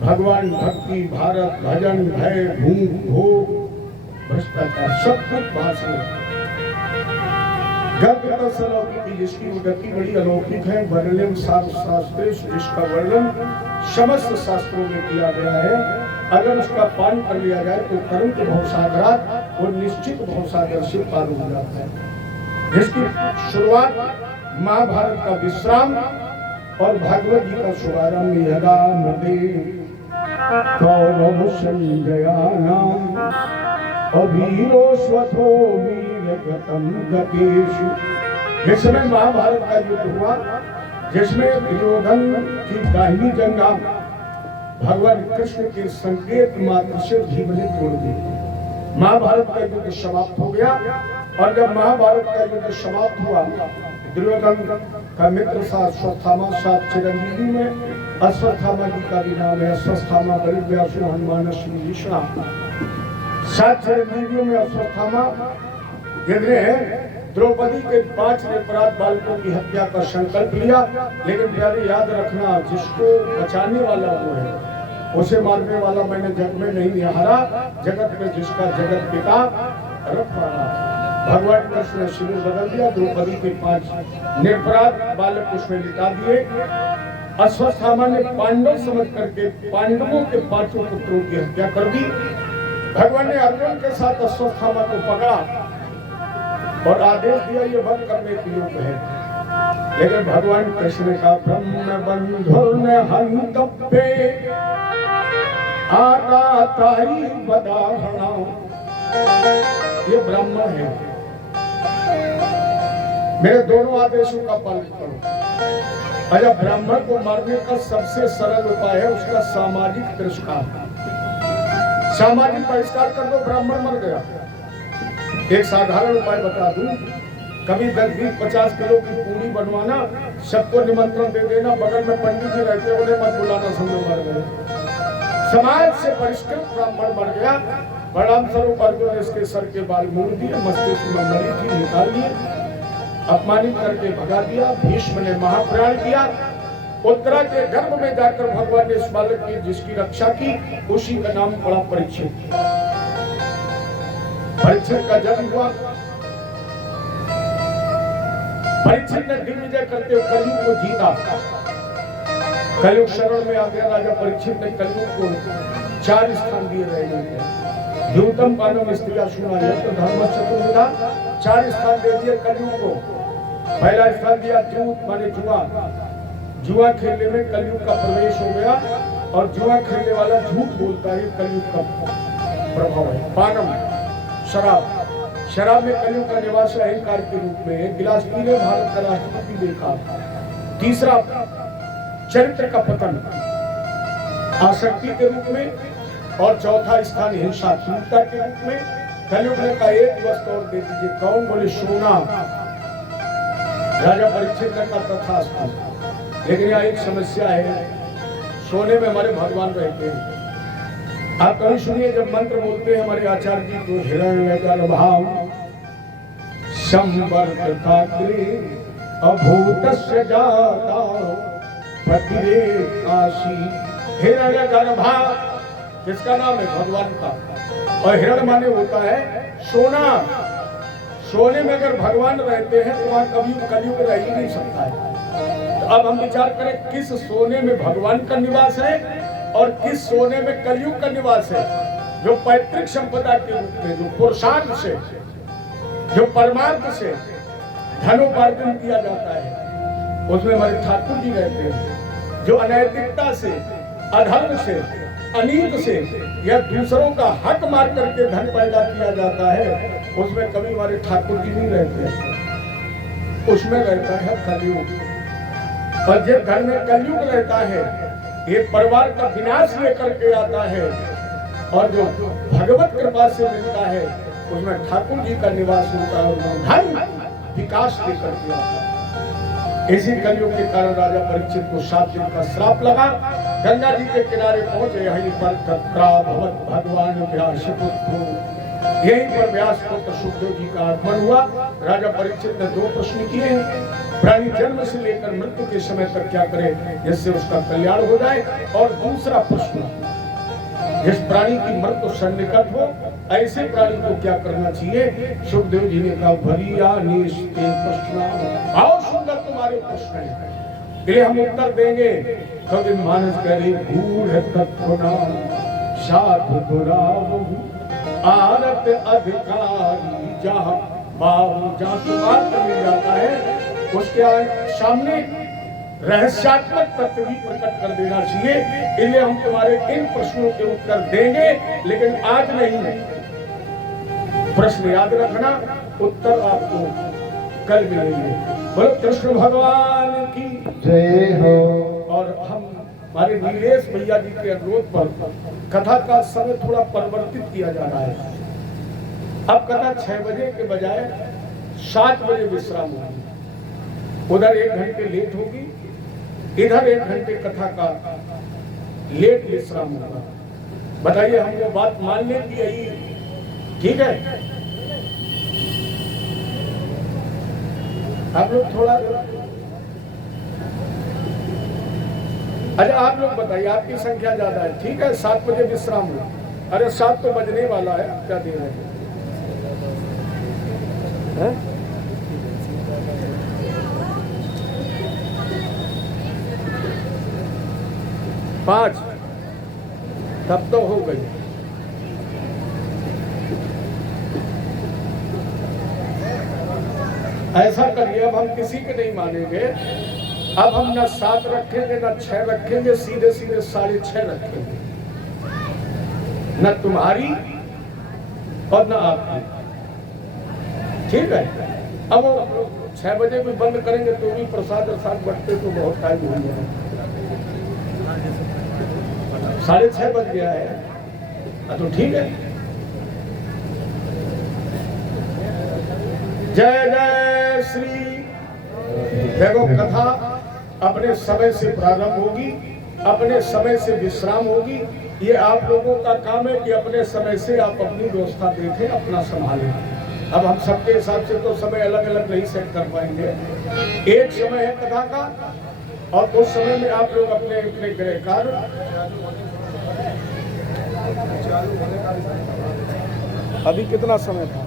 भगवान भक्ति भारत भजन भय भूख भोग भ्रष्टाचार सब कुछ भाषण गति अलौकिक जिसकी गति बड़ी अलौकिक है वर्णन शास्त्र जिसका वर्णन समस्त शास्त्रों में किया गया है अगर उसका पान कर लिया जाए तो तुरंत भवसागरात और निश्चित भवसागर से पार हो जाता है जिसकी शुरुआत महाभारत का विश्राम और भागवत जी का शुभारंभ यदा नदी कौरव संजयानाम अवीरो स्वथो वीरगतम गतेषु जिसमें महाभारत का युद्ध हुआ जिसमें दुर्योधन की दाहिनी जंगा भगवान कृष्ण के संकेत मात्र से भीम ने तोड़ दी महाभारत का युद्ध समाप्त हो गया और जब महाभारत का युद्ध समाप्त हुआ दुर्योधन का मित्र साथ अश्वत्थामा साथ चिरंजीवी में अश्वत्थामा जी का भी नाम है अश्वत्थामा बलिव्यासु हनुमान श्री विष्णु सात चिरंजीवियों में अश्वत्थामा जिन्होंने द्रौपदी के 5 निरपराध बालकों की हत्या का संकल्प लिया लेकिन प्यारे याद रखना जिसको बचाने वाला वो है उसे मारने वाला मैंने जग में नहीं निहारा जगत में जिसका जगत पिता रखवाला भगवान कृष्ण ने शिविर बदल दिया द्रौपदी के 5 निरपराध बालक उसमें लिटा दिए अश्वत्थामा ने पांडव समझ करके पांडवों के 5 पुत्रों की हत्या कर दी भगवान ने अर्जुन के साथ अश्वत्थामा को पकड़ा और आदेश दिया ये वध करने के योग्य है लेकिन भगवान कृष्ण का ब्रह्म बंधुर हंतव्ये आता ताई बदाहना ये ब्राह्मण है मेरे दोनों आदेशों का पालन करो। अच्छा, ब्राह्मण को मारने का सबसे सरल उपाय है उसका सामाजिक तिरस्कार। सामाजिक बहिष्कार कर दो, ब्राह्मण मर गया। एक साधारण उपाय बता दूं, कभी 10-20-50 किलो की पूरी बनवाना, सबको निमंत्रण दे देना, बगल में पंडित जी रहते उन्हें मत बुलाना, समझो मर गए। समाज से परिष्कृत ब्राह्मण मर गया। परिणाम स्वरूप अर्जुन ने इसके सर के बाल मोड़ दिए, मस्तिष्क में नली थी निकाल लिए, अपमानित करके भगा दिया। भीष्म ने महाप्राण किया। उत्तरा के गर्भ में जाकर भगवान ने इस बालक की जिसकी रक्षा की, उसी का नाम पड़ा परीक्षित। परीक्षित का जन्म हुआ। परीक्षित ने दिग्विजय करते हुए कलयुग को जीता। कलयुग शरण में आ गया। राजा परीक्षित ने कलयुग को 4 स्थान दिए रहे। द्यूतम पानम स्त्रिया सुना यत्र धर्म चतुर्विधा, 4 स्थान दे दिए कलयुग को। पहला स्थान दिया द्यूत माने जुआ। जुआ खेलने में कलयुग का प्रवेश हो गया और जुआ खेलने वाला झूठ बोलता है, कलयुग का प्रभाव है। पानम शराब, शराब में कलयुग का निवास अहंकार के रूप में। एक गिलास पीले भारत का राष्ट्रपति देखा। तीसरा चरित्र का पतन आसक्ति के रूप में और चौथा स्थान हिंसा क्रूरता के रूप में। कलयुग ने का एक वस्तु और दे दीजिए। कौन? बोले सोना। राजा परीक्षित ने कहा तथास्तु। लेकिन यहाँ एक समस्या है, सोने में हमारे भगवान रहते हैं। आप कभी सुनिए जब मंत्र बोलते हैं हमारे आचार्य जी तो हिरण्यगर्भाम संवर्तकाग्रे अभूतस्य जाता पतिरे काशी। हिरण्यगर्भा किसका नाम है? भगवान का। और हिरण माने होता है सोना। सोने में अगर भगवान रहते हैं तो वहां कभी कलयुग रह ही नहीं सकता है। तो अब हम विचार करें किस सोने में भगवान का निवास है और किस सोने में कलयुग का निवास है। जो पैतृक संपदा के रूप में, जो पुरुषार्थ से, जो परमार्थ से धनोपार्जन किया जाता है, उसमें हमारे ठाकुर जी रहते हैं। जो अनैतिकता से, अधर्म से, अनीत से या दूसरों का हक मार करके धन पैदा किया जाता है, उसमें कभी हमारे ठाकुर जी नहीं रहते। उसमें रहता है कलयुग। और जिस घर में कलयुग रहता है ये परिवार का विनाश लेकर के आता है और जो भगवत कृपा से मिलता है उसमें ठाकुर जी का निवास होता है और धन विकास लेकर के आता है। इसी कलयुग के कारण राजा परीक्षित को 7 दिन का श्राप लगा। गंगा जी के किनारे पहुंचे, यहीं पर तत्रा भगवत भगवान व्यास पुत्र, यहीं पर व्यास पुत्र सुखदेव जी का आगमन हुआ। राजा परीक्षित ने 2 प्रश्न किए हैं। प्राणी जन्म से लेकर मृत्यु के समय तक क्या करे जिससे उसका कल्याण हो जाए, और दूसरा प्रश्न, जिस प्राणी की मृत्यु सन्निकट हो ऐसे प्राणी को क्या करना चाहिए। सुखदेव जी ने कहा भरिया निष्ठे प्रश्न, बहुत सुंदर तुम्हारे प्रश्न है, इसलिए हम उत्तर देंगे। कभी मानस करे भूल तत्वना साधु दुरावहु आरत अधिकारी जहाँ बाहु, जहाँ सुमार्थ मिल जाता है उसके सामने रहस्यात्मक तत्व भी प्रकट कर देना चाहिए। इसलिए हम तुम्हारे इन प्रश्नों के उत्तर देंगे, लेकिन आज नहीं। प्रश्न याद रखना, उत्तर आपको कल मिलेंगे। बोलो कृष्ण भगवान की जय हो। और हम हमारे नीलेश भैया जी के अनुरोध पर कथा का समय थोड़ा परिवर्तित किया जा रहा है। अब कथा 6 बजे के बजाय 7 बजे विश्राम होगी। उधर 1 घंटे लेट होगी, इधर 1 घंटे कथा का लेट विश्राम होगा। बताइए हम वो बात मान लें कि यही ठीक है? आप लोग थोड़ा, अच्छा आप लोग बताइए, आपकी संख्या ज्यादा है, ठीक है 7 बजे विश्राम हो। अरे 7 तो बजने वाला है, क्या दे रहे हैं? 5 तब तो हो गई। ऐसा करिए, अब हम किसी के नहीं मानेंगे। अब हम न 7 रखेंगे न 6 रखेंगे, सीधे सीधे 6:30 रखेंगे। न तुम्हारी और न आपकी, ठीक है? अब वो 6 बजे भी बंद करेंगे तो भी प्रसाद प्रसाद बंटते तो बहुत टाइम हो जाएगा। 6:30 बज गया है। तो ठीक है। जय जय श्री। देखो कथा अपने समय से प्रारंभ होगी, अपने समय से विश्राम होगी। ये आप लोगों का काम है कि अपने समय से आप अपनी व्यवस्था देखें, अपना संभालें। अब हम सबके हिसाब से तो समय अलग अलग नहीं सेट कर पाएंगे। एक समय है कथा का और उस समय में आप लोग अपने अपने गृह कार्य। अभी कितना समय था?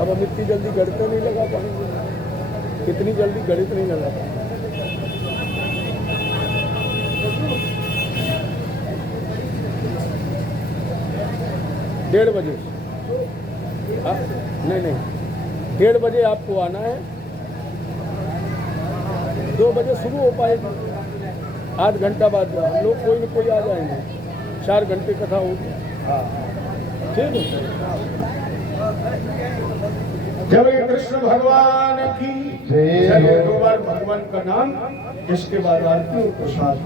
अब हम इतनी जल्दी गणित नहीं लगा पाएंगे, कितनी जल्दी गणित नहीं लगा पाएंगे। 1:30 बजे। नहीं 1:30 बजे आपको आना है। 2 बजे शुरू हो पाएगी। 8 घंटा बाद हम लोग कोई न कोई आ जाएंगे। 4 घंटे कथा होगी। ठीक है। जब ये कृष्ण भगवान की चलिए 2 बार भगवान का नाम, इसके बाद आरती और प्रसाद।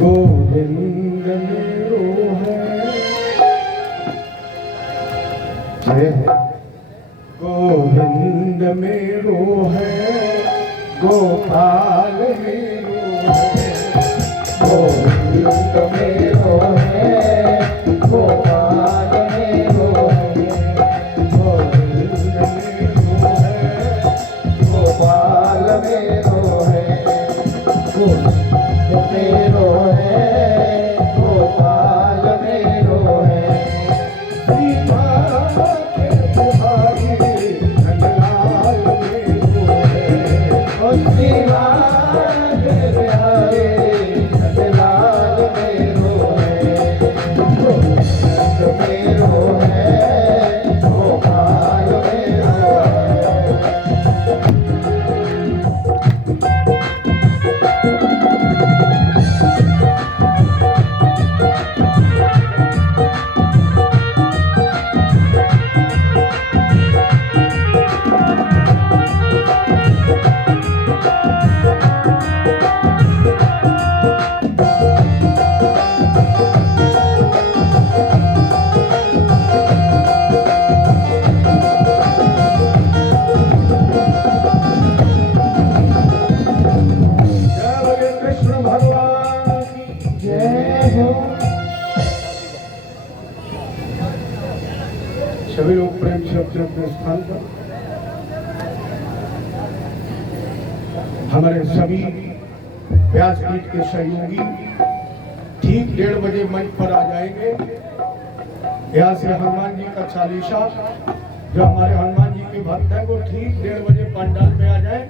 गोविंद मेरो है, गोविंद मेरो है, गोपाल मेरो है, गोविंद मेरो है, गोपाल मेरो है, गोविंद मेरो है, गोपाल मेरो है, गोविंद मेरो है, गोपाल मेरो है। सभी लोग प्रेम से अपने अपने स्थान पर। हमारे सभी व्यासपीठ के सहयोगी ठीक 1:30 बजे मंच पर आ जाएंगे। यहाँ से हनुमान जी का चालीसा, जो हमारे हनुमान जी के भक्त हैं, वो ठीक 1:30 बजे पंडाल में आ जाए,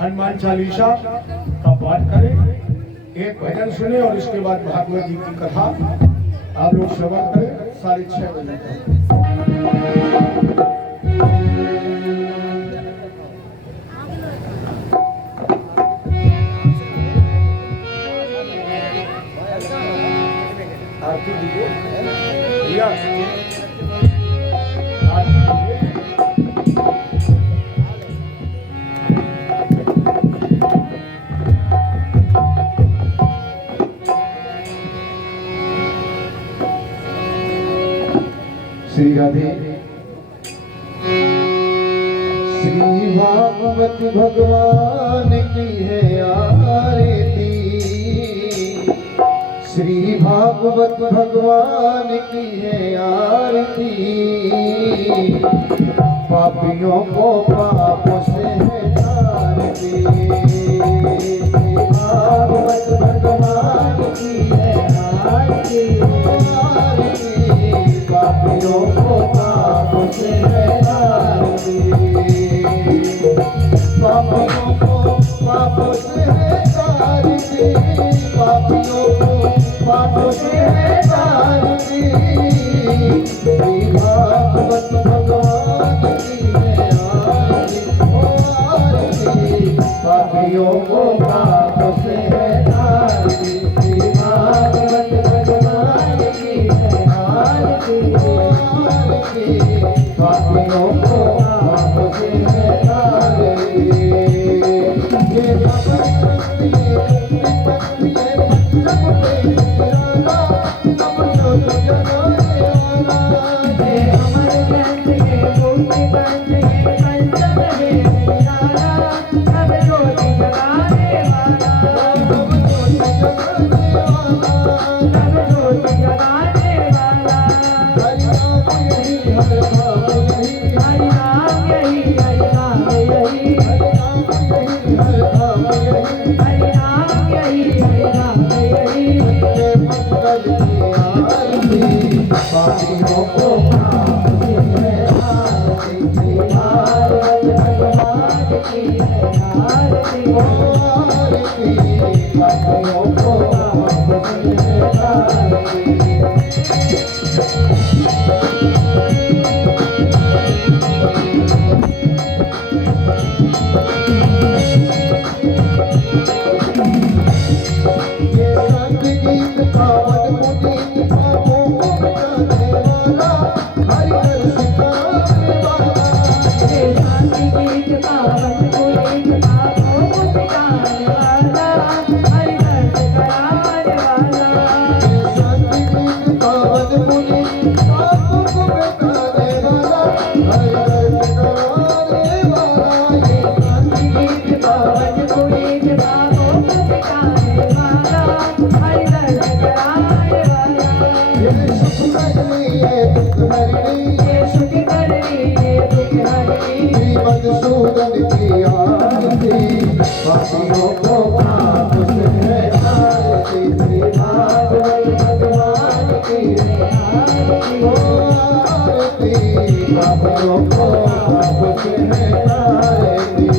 हनुमान चालीसा का पाठ करें, एक भजन सुने और इसके बाद भागवत जी की कथा आप लोग श्रवण करें 6:30 बजे तक। आरती दीजिए। आरती दीजिए। श्री राधे। श्री भागवत भगवान की है आरती, श्री भागवत भगवान की है आरती। पापियों को पापों से है तारती, भागवत भगवान की है आरती। पापियों को पापों से है तारती, पापियों को पापों से है तारती, पापियों को पापों से है तारती। श्री भागवत भगवान की है आरती, पापियों को पापों से है तारती। श्री भागवत भगवान की है आरती। पापियों को आपसे है तारती। ये जबरदस्त ये विपत ये मतलब पे निराला, अब जो तो जगाने वाला। ये अमर ग्रंथ ये भूति ग्रंथ ये पंचम है निराला, अब ज्योति जगाने वाला। अब जो तो जगाने वाला। अब ज्योति जगाने वाला। हरि नाम यही हर नाम यही, हरि नाम यही, हरि नाम यही, हरि नाम यही हर नाम यही। हरि नाम यही, हरि नाम यही। ये मंगल की आरती, पापियों को आपसे है आरती। भारत भगवान की है आरती। आरती, पापियों को आपसे है आरती। ये संत गीत पावन पुनीत पापों को मिटाने वाला, हरि हर सिखाने वाला। ये शांति गीत पावन पुनीत पापों को मिटाने वाला, हरि दर्द कराने वाला। ये संत गीत पावन पुनीत पापों को मिटाने वाला, हरि हर सिखाने वाला। ये शांति गीत पावन पुनीत पापों को मिटाने वाला, हरि दर्द कराने वाला। ये सुख हरणी ये दुख हरणी, ये सुख करनी ये दुख हरनी। श्री मधुसूदन की आरती, पापियों को आपसे है आरती। श्री भागवत भगवान की है आरती। पापियों को आपसे है आरती।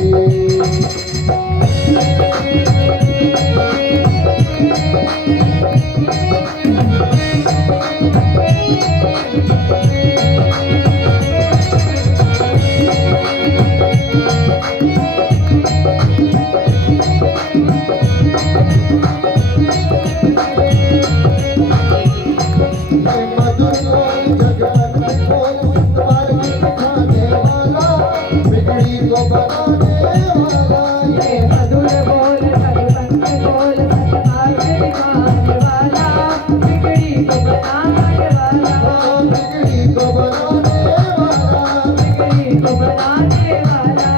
मधुर बोल जगन्नाथ बोल, द्वार दिखाने वाला, बिगड़ी को बनाने वाला। ये मधुर बोल भगवंत बोल, सतमार्ग दिखाने वाला, बिगड़ी को बनाने वाला। बिगड़ी को बनाने वाला। बिगड़ी को बनाने वाला।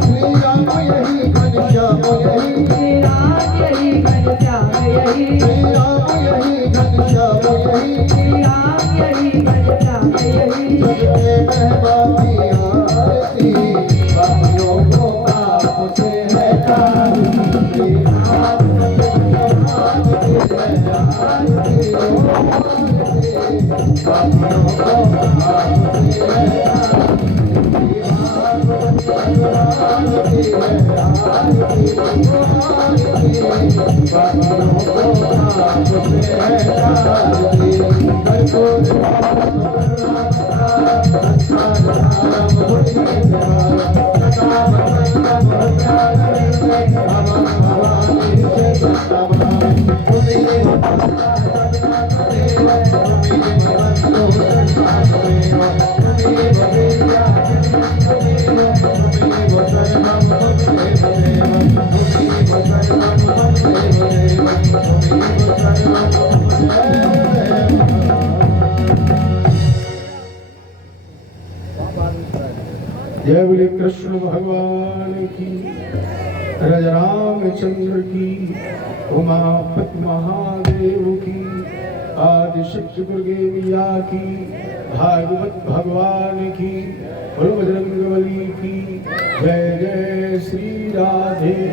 श्री राम यही घनश्याम यही, श्री राम यही घनश्याम यही, श्री राम यही घनश्याम यही। श्री राम यही घनश्याम यही। सबके महिमा की आरती, पापियों को आपसे है आरती। भागवत भगवान की है आरती। पापियों को आपसे है आरती। भागवत भगवान की है आरती। पापियों को आपसे है आरती। कर्पूर जय बोले कृष्ण भगवान की, रामचंद्र की, उमापति महादेव की, आदि शक्ति दुर्गेविया की, भागवत भगवान की, और बजरंगबली की। जय जय श्री राधे